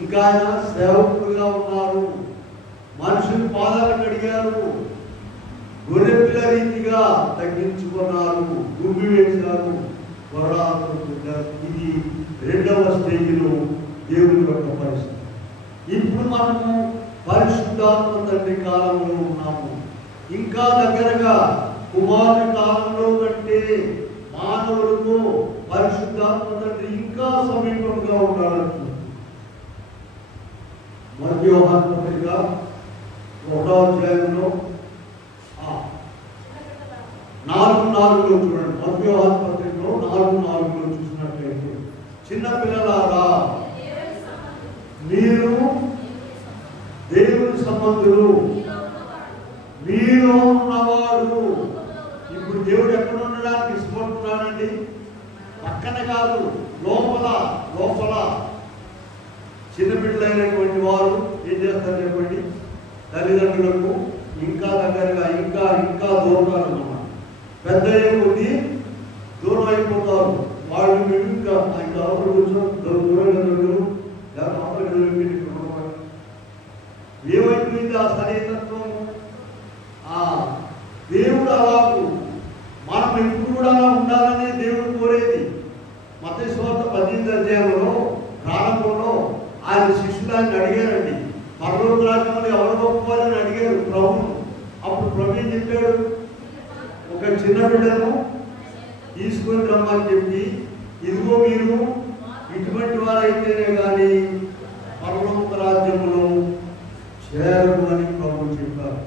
ఇంకా ఆయన సేవకుడుగా ఉన్నారు. మనుషులు పాదాలు కడిగారు. గొర్రెపిల్ల రీతిగా తగ్గించుకున్నారు, గుమ్మి వేశారు, కొరడాలతో పెట్టారు. ఇది 2వ స్టేజ్లో దేవుని యొక్క పరిస్థితి. ఇప్పుడు మనము పరిశుద్ధాత్మ తండ్రి కాలంలో ఉన్నాము. ఇంకా దగ్గరగా కుమారుని కాలంలో కంటే మానవులతో పరిశుద్ధాత్మ తండ్రి ఇంకా సమీపంగా ఉండాలని. మొదటి యోహాను పత్రిక 1వ అధ్యాయంలో 4:4 చూడండి. మొదటి యోహాను పత్రికలో 4:4 చూసినట్లయితే, చిన్న పిల్లలారా మీరు దేవుని సంబంధులు మీలో ఉన్నవాడు. ఇప్పుడు దేవుడు ఎక్కడ ఉండడానికి ఇష్టపడుతున్నాడండి? పక్కన కాదు, లోపల లోపల. చిన్నపిల్లలైనటువంటి వారు ఏం చేస్తారు చెప్పండి? తల్లిదండ్రులకు ఇంకా దగ్గరగా ఇంకా ఇంకా దూరంగా అన్నమాట. పెద్ద కొద్ది దూరం అయిపోతారు. వాళ్ళు మీరు ఇంకా లోపల కూర్చొని దూరంగా దొరుకుతారు. ఏమైపోయింది ఆ సరైనత్వం? దేవుడు అలాగూ మనం ఎప్పుడు కూడా అలా ఉండాలనే దేవుడు కోరేది. మత్తయి సువార్త 18వ అధ్యాయంలో ప్రారంభంలో ఆయన శిష్యులు ఆయన అడిగారండి, పరలోక రాజ్యంలో ఎవరు గొప్పవారని అడిగారు ప్రభువు. అప్పుడు ప్రభు ఏం చెప్పాడు? ఒక చిన్న బిడ్డను తీసుకొని రమ్మని చెప్పి, ఇదిగో మీరు ఇటువంటి వారైతేనే కానీ పరలోక రాజ్యంలో చేరరు అని ప్రభు చెప్పారు.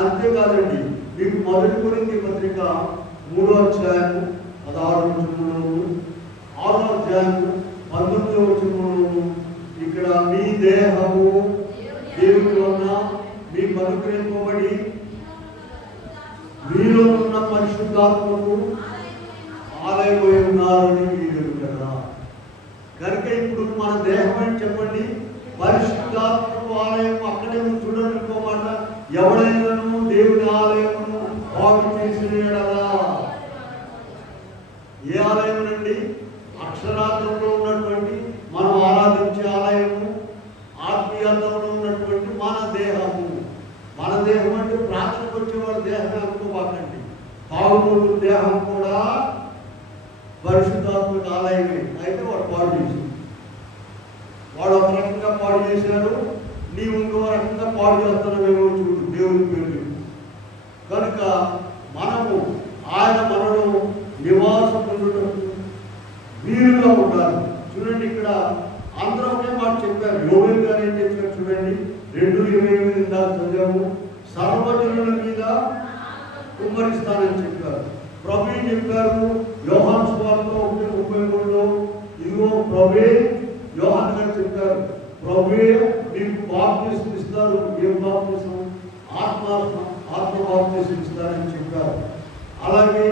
అంతేకాదండి, మీకు 1 కొరింథీ పత్రిక 3వ అధ్యాయం 16వ వచనంలో, 6వ అధ్యాయం 19వ వచనంలో ఇక్కడ మీ దేహము దేవుని వలన మీకు అనుగ్రహింపబడి మీలో ఉన్న పరిశుద్ధాత్మకు ఆలయమై ఉన్నారని మీరు కదా. కనుక ఇప్పుడు మన దేహం అని చెప్పండి, పరిశుద్ధాత్మకు ఆలయం. అక్కడే చూడండి ఇంకో మాట, ఎవడైనాను దేవుని ఆలయమును పాడు చేసినలా. ఏ ఆలయం అండి? అక్షరార్థంలో ఉన్నటువంటి మనం ఆరాధించే ఆలయము, ఆత్మీయార్థంలో ఉన్నటువంటి మన దేహము. మన దేహం అంటే ప్రార్థనకు వచ్చేవాడు దేహం అనుకోవాకండి. తాగుబోతు దేహం కూడా పరిశుద్ధాత్మక ఆలయమే. అయితే వాడు పాడు చేశాడు. వాడు ఒక రకంగా పాడు చేశాడు, నీవు ఇంకో రకంగా పాడు చేస్తున్నావేమో చూడు దేవుని పేరు. కనుక మనము ఆయన మనలో నివాసం ఉండటం వీరుగా ఉండాలి. చూడండి, ఇక్కడ అందరూ ఒకే మాట చెప్పారు. యోవేలు గారు ఏం చెప్పారు చూడండి, 2:28 దాకా చదివాము. సర్వజనుల మీద కుమ్మరిస్తానని చెప్పారు. ప్రభు ఏం చెప్పారు? యోహాను సువార్త 1:33లో, ఇదిగో ప్రభువే, యోహాను గారు చెప్పారు, ప్రభువే మీకు బాప్తిసం ఇస్తారు. ఏం బాప్తిసం? ఆత్మ బాప్తిసం ఇస్తారని చెప్పారు. అలాగే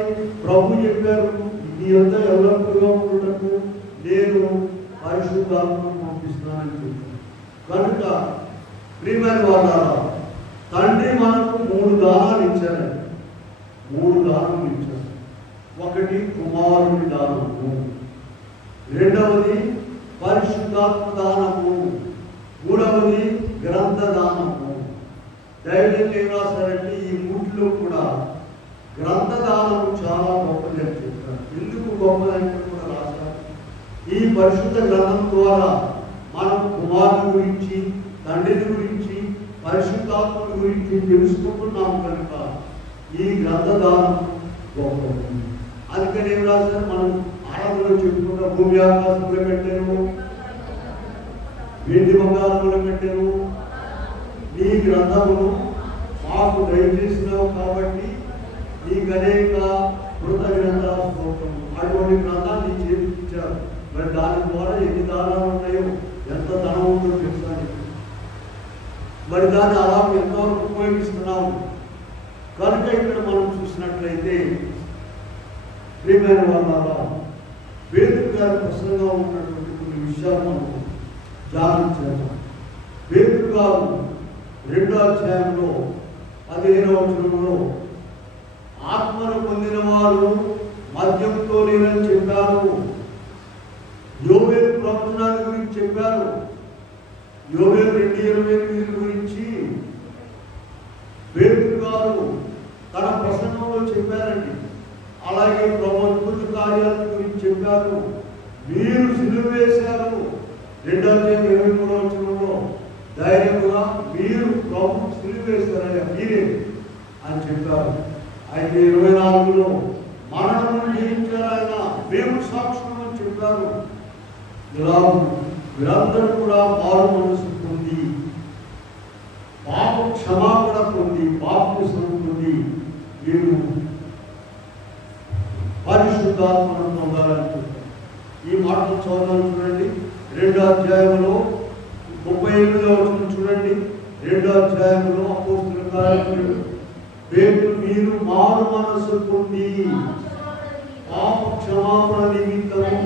ప్రభు చెప్పారు, మీ యొద్ద ఎల్లప్పుడూ ఉండటకు నేను పరిశుద్ధాత్మను పంపిస్తున్నానని చెప్పారు. కనుక ప్రియమైన వాళ్ళారా, తండ్రి మనకు 3 దానాలు ఇచ్చారండి. 3 దానములు ఇచ్చారు. ఒకటి కుమారుని దానము, రెండవది పరిశుద్ధాత్మ దానము, మూడవది గ్రంథ దానము. దైవజనులు ఏం రాశారంటే ఈ 3లో కూడా గ్రంథ దానము చాలా గొప్పది అని చెప్పారు. ఎందుకు గొప్పదంటే కూడా రాశారు, ఈ పరిశుద్ధ గ్రంథం ద్వారా మనం కుమారుని గురించి, తండ్రిని గురించి, పరిశుద్ధాత్మని గురించి తెలుసుకుంటున్నాం. కనుక ఈ గ్రంథదానం గొప్పది. అందుకని ఏం రాశారు? మనం ఆరాధనలో చెప్పుకున్న భూమి ఆకాశంలో పెట్టాను, వెండి బంగారంలో పెట్టాను, నీ గ్రంథమును మాకు దయచేసినావు కాబట్టి నీకు అనేక కృతజ్ఞత స్తోత్రం. అటువంటి గ్రంథాన్ని చేర్చారు. మరి దాని ద్వారా ఎన్ని దానాలు ఉన్నాయో, ఎంత ధనం ఉందో తెలుసాను. మరి దాన్ని అలా ఎంతవరకు ఉపయోగిస్తున్నాము. కనుక ఇక్కడ మనం చూసినట్లయితే ప్రియమైన వాళ్ళ పేతురు గారి ప్రసంగంగా ఉన్నటువంటి కొన్ని విషయాలు మనం ధ్యానం చేద్దాం. పేతురు గారు 2వ అధ్యాయంలో 15వ వచనంలో ఆత్మను పొందిన వారు మద్యంతో లేరని చెప్పారు. యోవేలు ప్రవచనాన్ని గురించి చెప్పారు. యోవేలు 2:28 గురించి పేతురు గారు తన ప్రసంగంలో చెప్పారండి. అలాగే ప్రభు అద్భుత కార్యాల గురించి చెప్పారు. మీరు సిలువ వేశారు. 2వ అధ్యాయం 23వ వచనంలో ధైర్యంగా మీరు ప్రభు సిలువ వేశారయ్యా మీరే అని చెప్పారు. అయితే 24లో మరణం జయించారు ఆయన, మేము సాక్షులు అని చెప్పారు. వీరందరూ కూడా మారు మనసు పొంది, పాప క్షమాపణ పొంది, బాప్తిసం పొంది మీరు పరిశుద్ధాత్మను పొందాలని చెప్పారు. ఈ మాటలు చదవాలి చూడండి. 2వ అధ్యాయంలో 38వ వచనం చూడండి. 2వ 5వ అధ్యాయంలో అపోస్తలుల కార్యములు పేతురు మీరు మారు మనసు పొంది పాప క్షమాపణ నిమిత్తము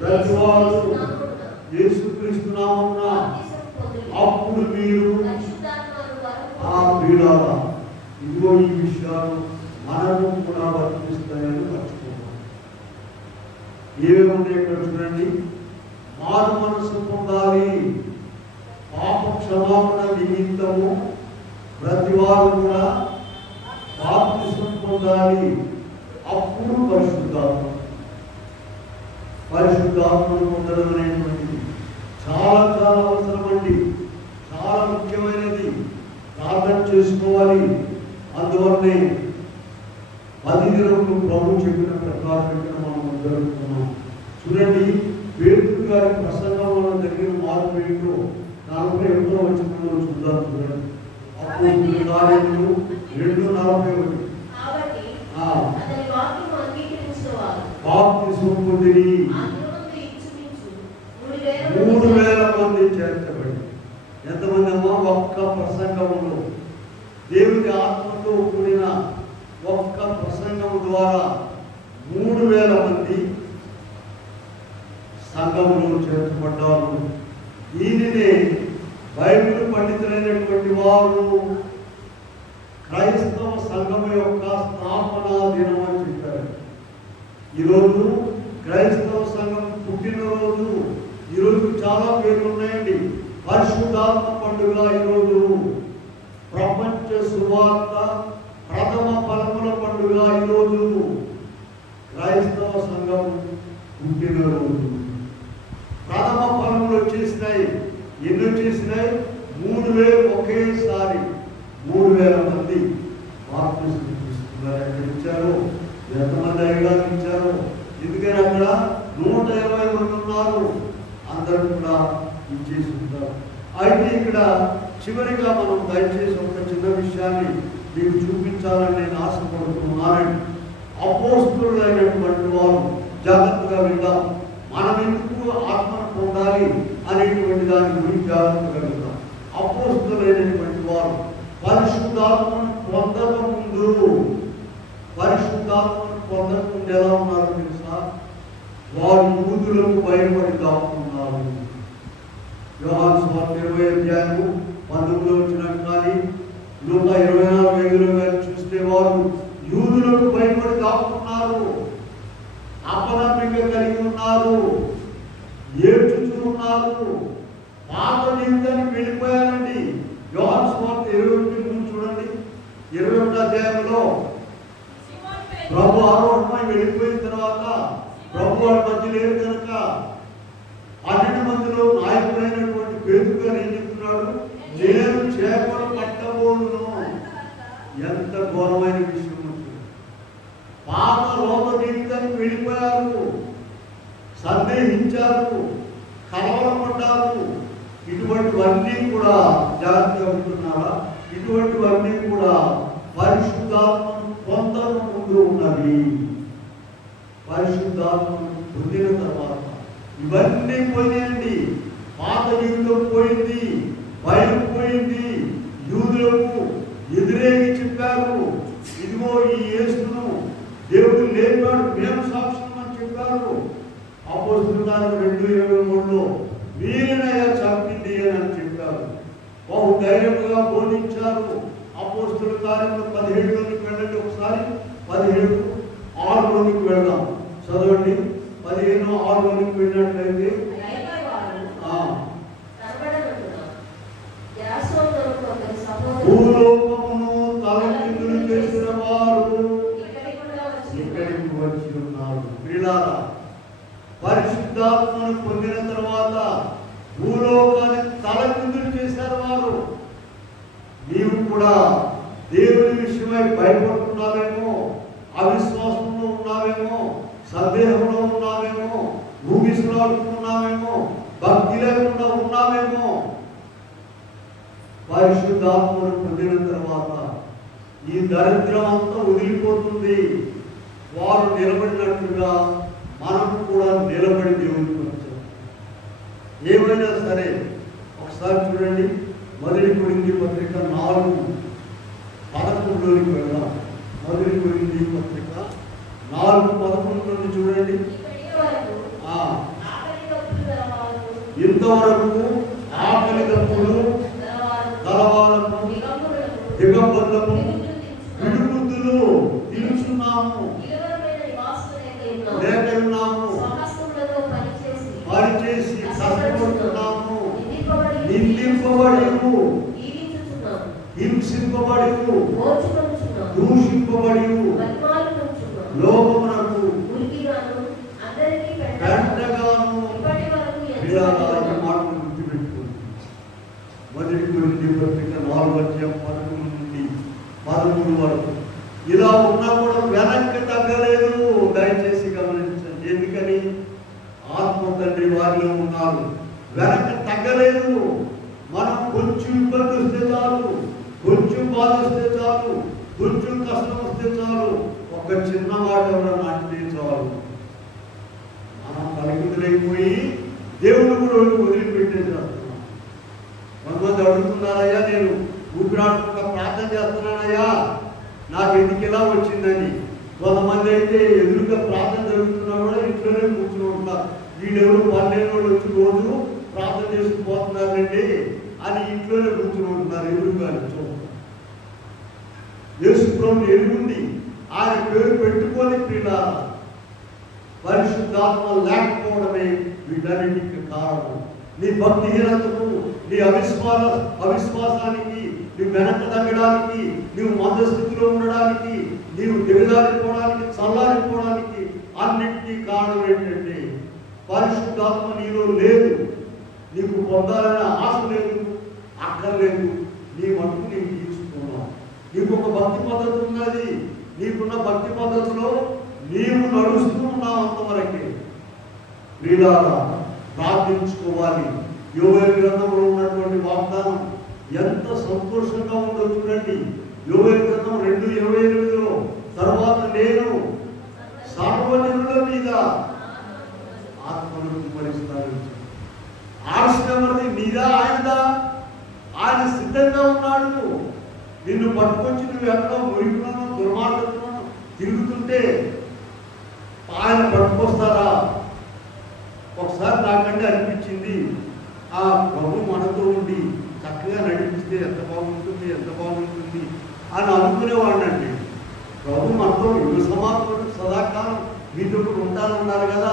ప్రతివాడు యేసుక్రీస్తు నామమున అప్పుడు మీరు పీడాలా ఇదిగో ఈ విషయాలు మనము కూడా వర్తిస్తాయని మర్చిపోతాం. ఏమేమి ఇక్కడ చూడండి, మారు మనసు పొందాలి, పాప క్షమాపణ నిమిత్తము ప్రతి వారు కూడా బాప్తిసం పొందాలి, అప్పుడు పరిశుద్ధాత్మను పొందడం అనేటువంటిది చాలా చాలా అవసరమండి, చాలా ముఖ్యమైనది. ప్రార్థన చేసుకోవాలి. అందువల్లనే 10 దినములు ప్రభు చెప్పిన ప్రకారం ఇక్కడ మనం జరుగుతున్నాం. చూడండి, పేతురు గారి ప్రసంగం వల్ల దగ్గర మార్పు ఏంటో 41వ వచనంలో చూద్దాం. చూడండి, అపోస్తలుల కార్యములు 2:41. బాప్తిసం పొందిరి 3,000 మంది చేర్చబడి. ఎంతమంది అమ్మా? ఒక్క ప్రసంగములో, దేవుని ఆత్మతో కూడిన ఒక్క ప్రసంగము ద్వారా 3,000 మంది సంఘములో చేర్చబడ్డారు. దీనినే బైబిల్ పండితులైనటువంటి వారు క్రైస్తవ సంఘం యొక్క స్థాపనా దినం అని చెప్పారు. ఈరోజు క్రైస్తవ సంఘం పుట్టినరోజు. ఈరోజు చాలా పేర్లు ఉన్నాయండి. పరిశుద్ధాత్మ పండుగ ఈరోజు, ప్రపంచ సువార్త ప్రథమ ఫలముల పండుగ ఈరోజు, క్రైస్తవ సంఘం పుట్టినరోజు. ప్రథమ ఫలములు వచ్చేసినాయి. ఎన్ని వచ్చేసినాయి? 3,000 ఒకేసారి 3,000 మంది బాప్తిసం తీసుకున్నారు. ఎక్కడ ఇచ్చారు? ఎంతమంది అయ్యగారు ఇచ్చారు? ఎందుకని అక్కడ 120 మంది ఉన్నారు. అందరూ కూడా ఇచ్చేసి ఉంటారు. అయితే ఇక్కడ చివరిగా మనం దయచేసి ఒక చిన్న విషయాన్ని మీకు చూపించాలని నేను ఆశపడుతున్నానండి. అపోస్తలులైనటువంటి వారు జాగ్రత్తగా విందాం. మనం ఎందుకు ఆత్మను పొందాలి అనేటువంటి దాని గురించి జాగ్రత్తగా విందాం. అపోస్తలులైనటువంటి వారు పరిశుద్ధాత్మను పొందకముందు ఎలా ఉన్నారు తెలుసా? వారు యూదులకు భయపడి దాక్కున్నారు. యోహాను సువార్త 20వ అధ్యాయము 19వ వచనం కానీ లూకా 24:5 చూస్తే వారు యూదులకు భయపడి దాక్కున్నారు, అపనమ్మిక కలిగి ఉన్నారు, ఏడ్చుచూ ఉన్నారు, పాత జీవితానికి వెళ్ళిపోయారండి. యోహాను సువార్త 21 చూడండి. 21వ అధ్యాయంలో ప్రభు ఆరోహణమై వెళ్ళిపోయిన తర్వాత ప్రభు వారి మధ్య లేరు కనుక 12 మందిలో నాయకుడైనటువంటి పేతురు గారు ఏం చెప్తున్నాడు? నేను చేపలు పట్టబోను. ఎంత ఘోరమైన విషయం! పాత లోక జీవితానికి వెళ్ళిపోయారు, సందేహించారు, కలవరపడ్డారు. ఇటువంటివన్నీ కూడా జాగ్రత్తగా ఉంటున్నారా? ఇటువంటివన్నీ కూడా పరిశుద్ధాత్మను పొందక ముందు ఉన్నది. పరిశుద్ధాత్మను పొందిన తర్వాత ఇవన్నీ పోయినాయండి. పాత జీవితం పోయింది, భయం పోయింది. యూదులకు ఎదురేగి చెప్పారు, ఇదిగో ఈ యేసును దేవుడు లేపాడు, మేము సాక్ష్యం అని చెప్పారు. అపోస్తలుల కార్యములు 2:23లో వీరినయ్యా చంపింది అని చెప్పారు. బహు ధైర్యంగా బోధించారు. అపోస్తలుల కార్యములు 17లోనికి వెళ్ళండి. ఒకసారి 17:6లోనికి వెళ్దాం. చదవండి. 15:6లోనికి వెళ్ళినట్లయితే భూలోకమును తలకిందులు చేసిన వారు ఇక్కడికి వచ్చి ఉన్నారు. ప్రియులారా, పరిశుద్ధాత్మను పొందిన తర్వాత భూలోకాన్ని తలకిందులు చేశారు వారు. నీవు కూడా దేవుని విషయమై భయపడుతున్నావేమో, అవిశ్వాసంలో ఉన్నావేమో, సందేహంలో ఉన్నావేమో, భూమిశ్రాడుతున్నావేమో, భక్తి లేకుండా ఉన్నావేమో. పరిశుద్ధాత్మను పొందిన తర్వాత ఈ దరిద్రం అంతా వదిలిపోతుంది. వారు నిలబడినట్టుగా మనం కూడా నిలబడి దేవునికి వచ్చాం. ఏమైనా సరే ఒకసారి చూడండి, మొదటి కొరింథీ పత్రిక 4:11 వెళ్దాం. మొదటి కొరింథీ పత్రిక 4:11 నుండి చూడండి. ఇంతవరకు ఆకలి దప్పులు గలవారము దిగంబరులకు విడుగుద్దులు తినుచున్నాము లేక ఉన్నాము, పనిచేసి కష్టపడుతున్నాము, నిందింపబడి హింసింపబడి దూషింపబడి లోకమునకు గంటగాను మాటలు గుర్తుపెట్టుకుంది. మొదటి కొరింథీ పత్రిక 4:11 నుండి 13 వరకు. ఇలా ఉన్నా కూడా వెనక్కి తగ్గలేదు. దయచేసి గమనించండి. ఎందుకని? ఆత్మ తండ్రి వారిలో ఉన్నారు. వెనక్కి తగ్గలేదు. మనం కొంచెం ఇబ్బంది వస్తే చాలు, కొంచెం బాధ వస్తే చాలు, కొంచెం కష్టం వస్తే చాలు, ఒక చిన్న మాట ఎవరైనా అంటే చాలు, మనం తలకిందులైపోయి దేవుడు కూడా వదిలిపెట్టేసేస్తున్నాం. కొంతమంది అడుగుతున్నారయ్యా, నేను ఊపిరాడకుండా ప్రార్థన చేస్తున్నానయ్యా, నాకు ఎందుకు ఇలా వచ్చిందని. కొంతమంది అయితే ఎదురుగా ప్రార్థన జరుగుతున్నా కూడా ఇంట్లోనే కూర్చుని ఉంటారు. వీడెవరు 12 వాళ్ళు వచ్చి రోజు ప్రార్థన చేసుకుపోతున్నారండి అని ఇంట్లోనే కూర్చుని ఉంటున్నారు. ఎదురుగా యేసు ప్రభువుని ఎరుగుండి ఆయన పేరు పెట్టుకొని పిల్లల పరిశుద్ధాత్మ లేకపోవడమే వీటన్నిటికి కారణం. నీ భక్తిహీనతకు, నీ అవిశ్వాసానికి, నువ్వు వెనక తగ్గడానికి, నువ్వు మందస్థితిలో ఉండడానికి, నీవు దిగజారిపోవడానికి, చల్లారిపోవడానికి అన్నిటికీ కారణం ఏంటంటే పరిశుద్ధాత్మ నీలో లేదు. నీకు పొందాలనే ఆశ లేదు, అక్కర్లేదు. నీ మటుకు నీవు తీసుకున్నావు. నీకు ఒక భక్తి పద్ధతి ఉన్నది. నీకున్న భక్తి పద్ధతిలో నీవు నడుస్తూ ఉన్నావు. అంతవరకే ప్రియులారా ప్రార్థించుకోవాలి. యోవేలు గ్రంథంలో ఉన్నటువంటి వాగ్దానం ఎంత సంతోషంగా ఉందో చూడండి. యోవేలు గ్రంథం 2:28లో తర్వాత నేను సర్వజనుల మీద ఆత్మను కుమ్మరిస్తాను. ఆలస్యం ఎవరిది? నీదా ఆయనదా? ఆయన సిద్ధంగా ఉన్నాడు. నిన్ను పట్టుకొచ్చి నువ్వు ఎక్కడో మురికిలోనో దుర్మార్గంలోనో తిరుగుతుంటే ఆయన పట్టుకొస్తారా? ఒకసారి నాకంటే అనిపించింది, ఆ ప్రభు మనతో ఉండి చక్కగా నడిపిస్తే ఎంత బాగుంటుంది, ఎంత బాగుంటుంది అని అనుకునేవాడినండి. ప్రభు మనతో యుగ సమాప్తుడు సదాకాలం మీతో కూడా ఉంటానన్నారు కదా.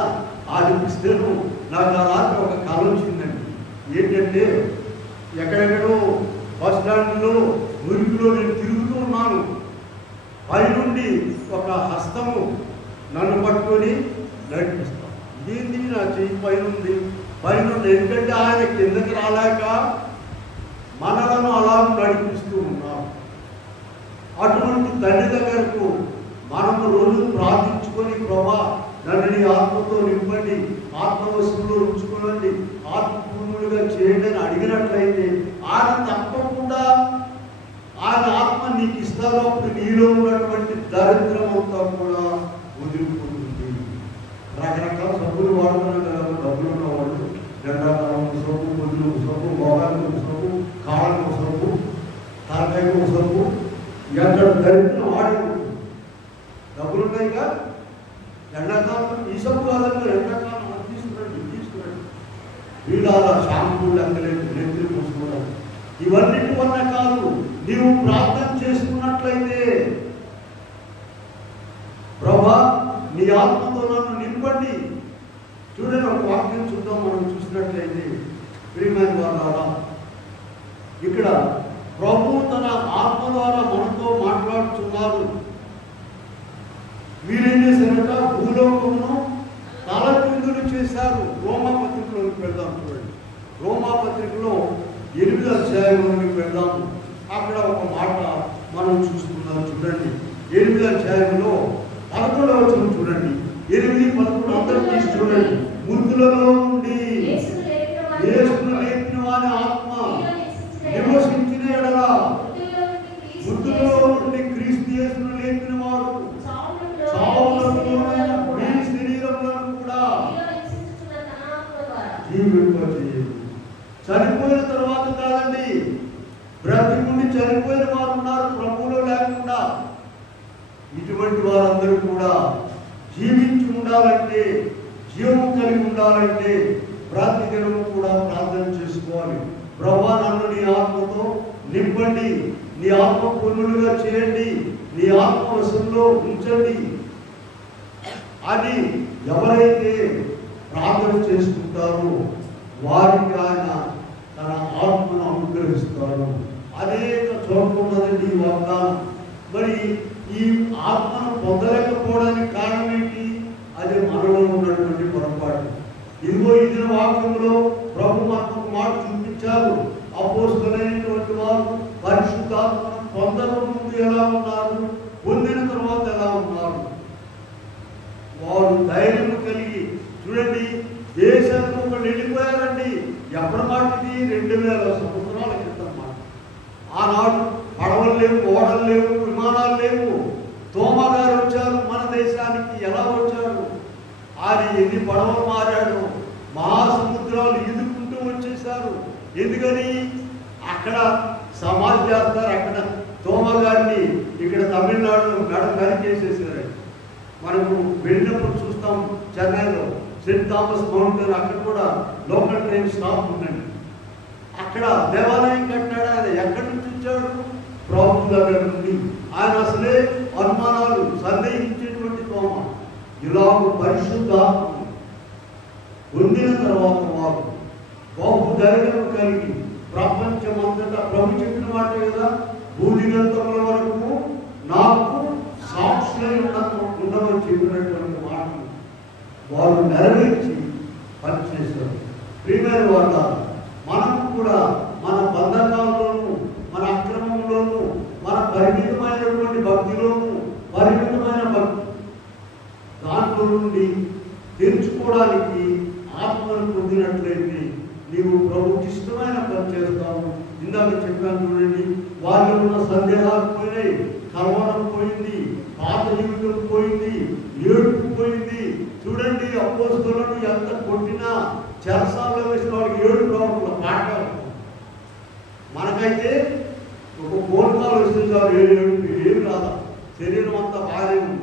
ఆడిపిస్తేను నాకు ఆ రాత్రి ఒక కళ వచ్చిందండి. ఏంటంటే ఎక్కడెక్కడో బస్ స్టాండ్లో మురికిలో నేను తిరుగుతూ ఉన్నాను. పైనుండి ఒక హస్తము నన్ను పట్టుకొని నడిపిస్తాను. ఇదేంటి, నా చెయ్యి పైనుంది, పైనుండి. ఎందుకంటే ఆయన కిందకి రాలేక మనలను అలా నడిపిస్తూ ఉన్నాం. అటువంటి తండ్రి దగ్గరకు మనము రోజు ప్రార్థించుకొని, ప్రభా నన్ను నీ ఆత్మతో నింపండి, ఆత్మవశంలో ఉంచుకోనండి, ఆత్మపూర్ణులుగా చేయండి అని అడిగినట్లయితే ఆయన తప్పకుండా ఆయన ఆత్మ నీకు ఇస్తారు. అప్పుడు నీలో ఉన్నటువంటి దరిద్రం అంతా కూడా వదిలిపోతుంది. రకరకాల సబ్బులు వాడుతున్నారు కదా. డబ్బులు ఉన్నవాళ్ళు ఎండాకాలం సబ్బు, పొద్దున సబ్బు, మోగాలకు సబ్బు, కాళ్ళకు సబ్బు, తలకాయకు సబ్బు, ఎక్కడ దరిద్రం వాడి డబ్బులు ఉన్నాయిగా. ఎండాకాలం ఈ సబ్బు కాదంటే ఎండాకాలం తీసుకురండి. వీళ్ళ షాంపూలు ఎక్కలేదు, నెత్తులు పూసుకోవడం, ఇవన్నిటి వల్ల కాదు. నీవు ప్రార్థన చేసుకున్నట్లయితే, ప్రభా నీ ఆత్మతో నన్ను నింపండి. చూడండి, ఒక వాక్యం చూద్దాం. మనం చూసినట్లయితే ప్రియమైన వారా, ఇక్కడ ప్రభు తన ఆత్మ ద్వారా మనతో మాట్లాడుతున్నారు. వీరేం చేశారట? భూలోకమును తలకిందులు చేశారు. రోమాపత్రికలోకి వెళ్దాం. చూడండి, రోమాపత్రికలో 8వ అధ్యాయంలోకి వెళ్దాము. అక్కడ ఒక మాట మనం చూస్తున్నాం. చూడండి, 8వ అధ్యాయంలో 11వ వచనం చూడండి. 8-11 అందరూ తీసి చూడండి. మృతులలో నుండి యేసును లేపిన వాని ఆత్మ నివసించిన ఎడల, మృతులలో నుండి క్రీస్తు యేసును లేపిన వాడు చావులలోనైన మీ శరీరములను కూడా జీవింపజేయు. చనిపోయిన తర్వాత కాదండి, బ్రతికుండి చనిపోయిన వారు ఉన్నారు ప్రభువులో లేకుండా. ఇటువంటి వారందరూ కూడా జీవించి ఉండాలంటే, జీవం కలిగి ఉండాలంటే ప్రతి దినము కూడా ప్రార్థన చేసుకోవాలి. ప్రభువా, నన్ను నీ ఆత్మతో నింపండి, నీ ఆత్మ పూర్ణులుగా చేయండి, నీ ఆత్మ వశంలో ఉంచండి అని ఎవరైతే ప్రార్థన చేసుకుంటారో వారికి ఆయన తన ఆత్మను అనుగ్రహిస్తాడు. అనేక చోట్ల ఉన్నదండి ఈ వాగ్దానం. మరి ఈ ఆత్మను పొందలేకపోవడానికి కారణం ఏంటి? అది మనలో ఉన్నటువంటి పొరపాటు. ఇదిగో ఇదే వాక్యంలో ప్రభు మనకు మాట చూపించారు. అపోస్తలులైనటువంటి వారు పరిశుద్ధాత్మను పొందక ముందు ఎలా ఉన్నారు, పొందిన తర్వాత ఎలా ఉన్నారు? వారు ధైర్యం కలిగి చూడండి, దేశానికి ఒకళ్ళు వెళ్ళిపోయారండి. ఎప్పటి మాట ఇది? 2000 సంవత్సరాల క్రితం మాట. ఆనాడు పడవలు లేవు, ఓడలు లేవు, విమానాలు లేవు. తోమా గారు వచ్చారు మన దేశానికి. ఎలా వచ్చారు? ఆయన ఎన్ని పడవలు మారాడు, మహాసముద్రాలు ఈదుకుంటూ వచ్చేసారు. ఎందుకని? అక్కడ సమాధి చేస్తారు. అక్కడ తోమా గారిని ఇక్కడ తమిళనాడులో నరికేసేసారు. మనకు వెళ్ళినప్పుడు చూస్తాం చెన్నైలో సెయింట్ థామస్ మౌంటైన్, అక్కడ కూడా లోకల్ ట్రైన్ స్టాప్ ఉందండి. అక్కడ దేవాలయం కట్టినాడు ఆయన. ఎక్కడి నుంచి వచ్చాడు? ప్రభు దగ్గర నుండి. ఆయన అసలే అనుమానాలు సందేహించేటువంటి తోమ. ఇలాగ పరిశుద్ధాత్మ పొందిన తర్వాత వారు బహు ధైర్యం కలిగి ప్రపంచమంతటా ప్రభు చెప్పిన మాట కదా, భూదిగంతముల వరకు నాకు సాక్షులై ఉండమని చెప్పినటువంటి మాటలు వారు నెరవేర్చి పనిచేశారు. ప్రియమైన వాళ్ళ, మనం కూడా మన బంధకాల్లోనూ, మన అక్రమంలోనూ, మన పరిమితమైనటువంటి భక్తిలోనూ, పరిమితమైన భక్తి దాంట్లో నుండి తెరుచుకోవడానికి ఆత్మను పొందినట్లయితే నీవు ప్రభుకి ఇష్టమైన పని చేస్తావు. ఇందాక చెప్పాను చూడండి, వాళ్ళు ఉన్న సందేహాలు పోయినాయి, కలవరం పోయింది, పాత జీవితం పోయింది, ఏడుపు పోయింది. చూడండి, అపోస్తలులను ఎంత కొట్టినా చెరసాల్లో వేసిన వాళ్ళకి ఏడుపు రావట్ల పాఠాలు. మనకైతే ఒక ఫోన్ కాల్ వస్తే చాలు ఏడుపు, ఏమి రాదా, శరీరం అంతా బాగానే ఉంది.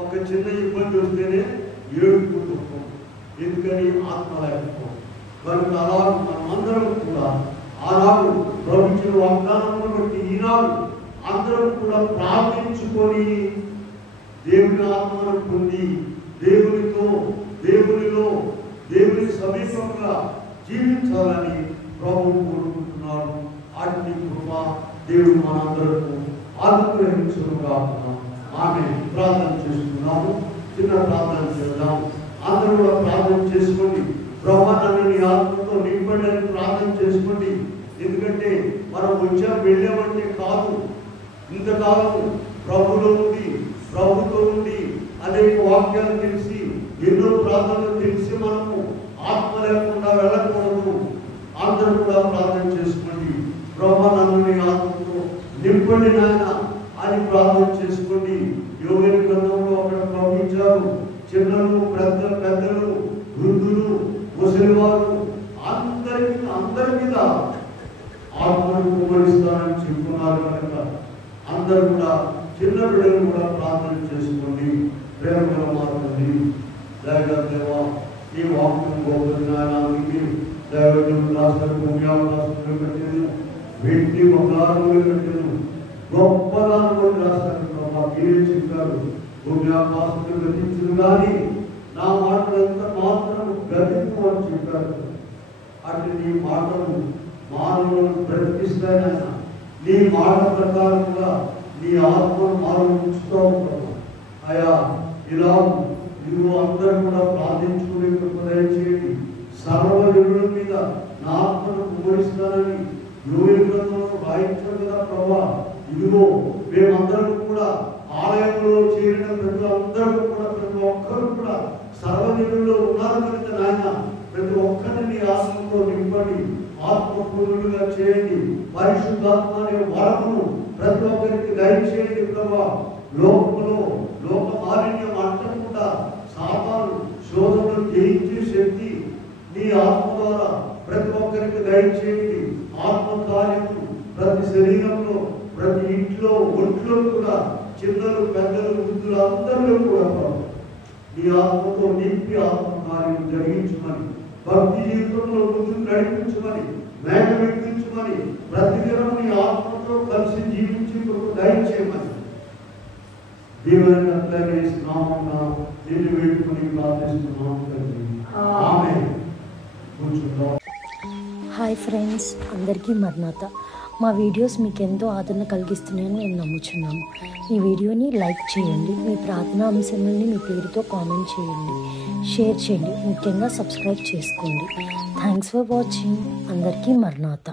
ఒక చిన్న ఇబ్బంది వస్తేనే ఏడుపుకుంటున్నాం. ఎందుకని? ఆత్మ లేకపోవడం. కనుక అలా మనమందరం కూడా ఆనాడు ప్రభుత్వ వాగ్దానమును బట్టి ఈనాడు అందరం కూడా ప్రార్థించుకొని దేవుని ఆత్మను పొంది దేవునితో, దేవునిలో, దేవుని సమీపంగా జీవించాలని ప్రభువు కోరుకుంటున్నాడు. అట్టి కృప దేవుడు మనందరకు అనుగ్రహించుగాక. ఆమె ప్రార్థన చేసుకున్నాము. చిన్న ప్రార్థన చేద్దాం. అందరూ కూడా ప్రార్థన చేసుకోండి. ప్రభువా, నన్ను నీ ఆత్మతో నింపండి అని ప్రార్థన చేసుకోండి. ఎందుకంటే మనం వచ్చాం వెళ్ళామంటే కాదు. ఇంతకాలం ప్రభులో ఉండి, ప్రభుతో ఉండి, అనేక వాక్యాలు తెలిసి, ఎన్నో ప్రార్థనలు తెలిసి మనము ఆత్మ లేకుండా వెళ్ళకూడదు. అందరూ కూడా ప్రార్థన చేసుకోండి. ప్రభువా, నన్ను నీ ఆత్మతో నింపండి నాయన అని ప్రార్థన చేసుకోండి. యోగని గ్రంథంలో అక్కడ పంపించారు. చిన్నలు, పెద్దలు, వృద్ధులు, ముసలివారు అందరి మీద ఆత్మను కుమరిస్తానని చెప్పుకున్నారు. కనుక అందరూ కూడా, చిన్న బిడ్డలు కూడా ప్రార్థన చేసుకోండి. ప్రేమల మాత్రండి దేవా, ఈ వాక్యం గొప్పది నాయనానికి దైవజనులు రాస్తారు, పుణ్యావకాశంలో కట్టాను, వెండి బంగారంలో కట్టాను, గొప్పదాన్ని రాస్తారు. మీరే చెప్పారు, పుణ్యావకాశంలో గతించదు కానీ నా మాటలంతా మాత్రం గతింపు అని చెప్పారు. అటు నీ మాటలు మానవులను బ్రతికిస్తాయన. నీ మాట ప్రకారంగా నీ ఆత్మను మానవులు ఉంచుతూ ఉంటాము. అయా, ఇలా నువ్వు అందరూ కూడా ప్రార్థించుకునే దయచేయండి. సర్వజనుల మీద నా ఆత్మను కుమరిస్తానని యోగ గ్రంథంలో రాయించారు కదా ప్రభా. ఇదిగో మేమందరం కూడా ఆలయంలో చేరిన ప్రతి అందరూ కూడా, ప్రతి ఒక్కరు కూడా సర్వజనుల్లో ఉన్నారు కనుక నాయన, ప్రతి ఒక్కరిని నీ ఆత్మతో నింపండి, ఆత్మపూర్ణులుగా చేయండి. పరిశుద్ధాత్మ అనే వరమును ప్రతి ఒక్కరికి దయచేయండి ప్రభా. లోకంలో లోక మాలిన్యం అంటకుండా సాతాను శోధనలు జయించే శక్తి నీ ఆత్మ ద్వారా ప్రతి ఒక్కరికి దయచేయండి. ఆత్మ కార్యము ప్రతి శరీరంలో ప్రతి ఇంట్లో ఒంట్లో కూడా చిన్నలు పెద్దలు వృద్ధులు అందరిలో కూడా ప్రభు నీ ఆత్మతో నింపి ఆత్మ కార్యం జరిగించమని భక్తి జీవితంలో ముందుకు నడిపించమని మేఘమెక్కించమని ప్రతిదినం నీ ఆత్మతో కలిసి జీవించి దయచేయమని దేవుని నామమున నేను వేడుకొని ప్రార్థిస్తున్నాను తండ్రి. ఆమేన్. కూర్చుందాం. హాయ్ ఫ్రెండ్స్, అందరికీ మర్నాత. మా వీడియోస్ మీకు ఎంతో ఆదరణ కలిగిస్తున్నాయని నేను నమ్ముచున్నాను. ఈ వీడియోని లైక్ చేయండి, మీ ప్రార్థనా అంశాలని మీ పేరుతో కామెంట్ చేయండి, షేర్ చేయండి, ముఖ్యంగా సబ్స్క్రైబ్ చేసుకోండి. Thanks for watching. అందరికీ మర్నాత.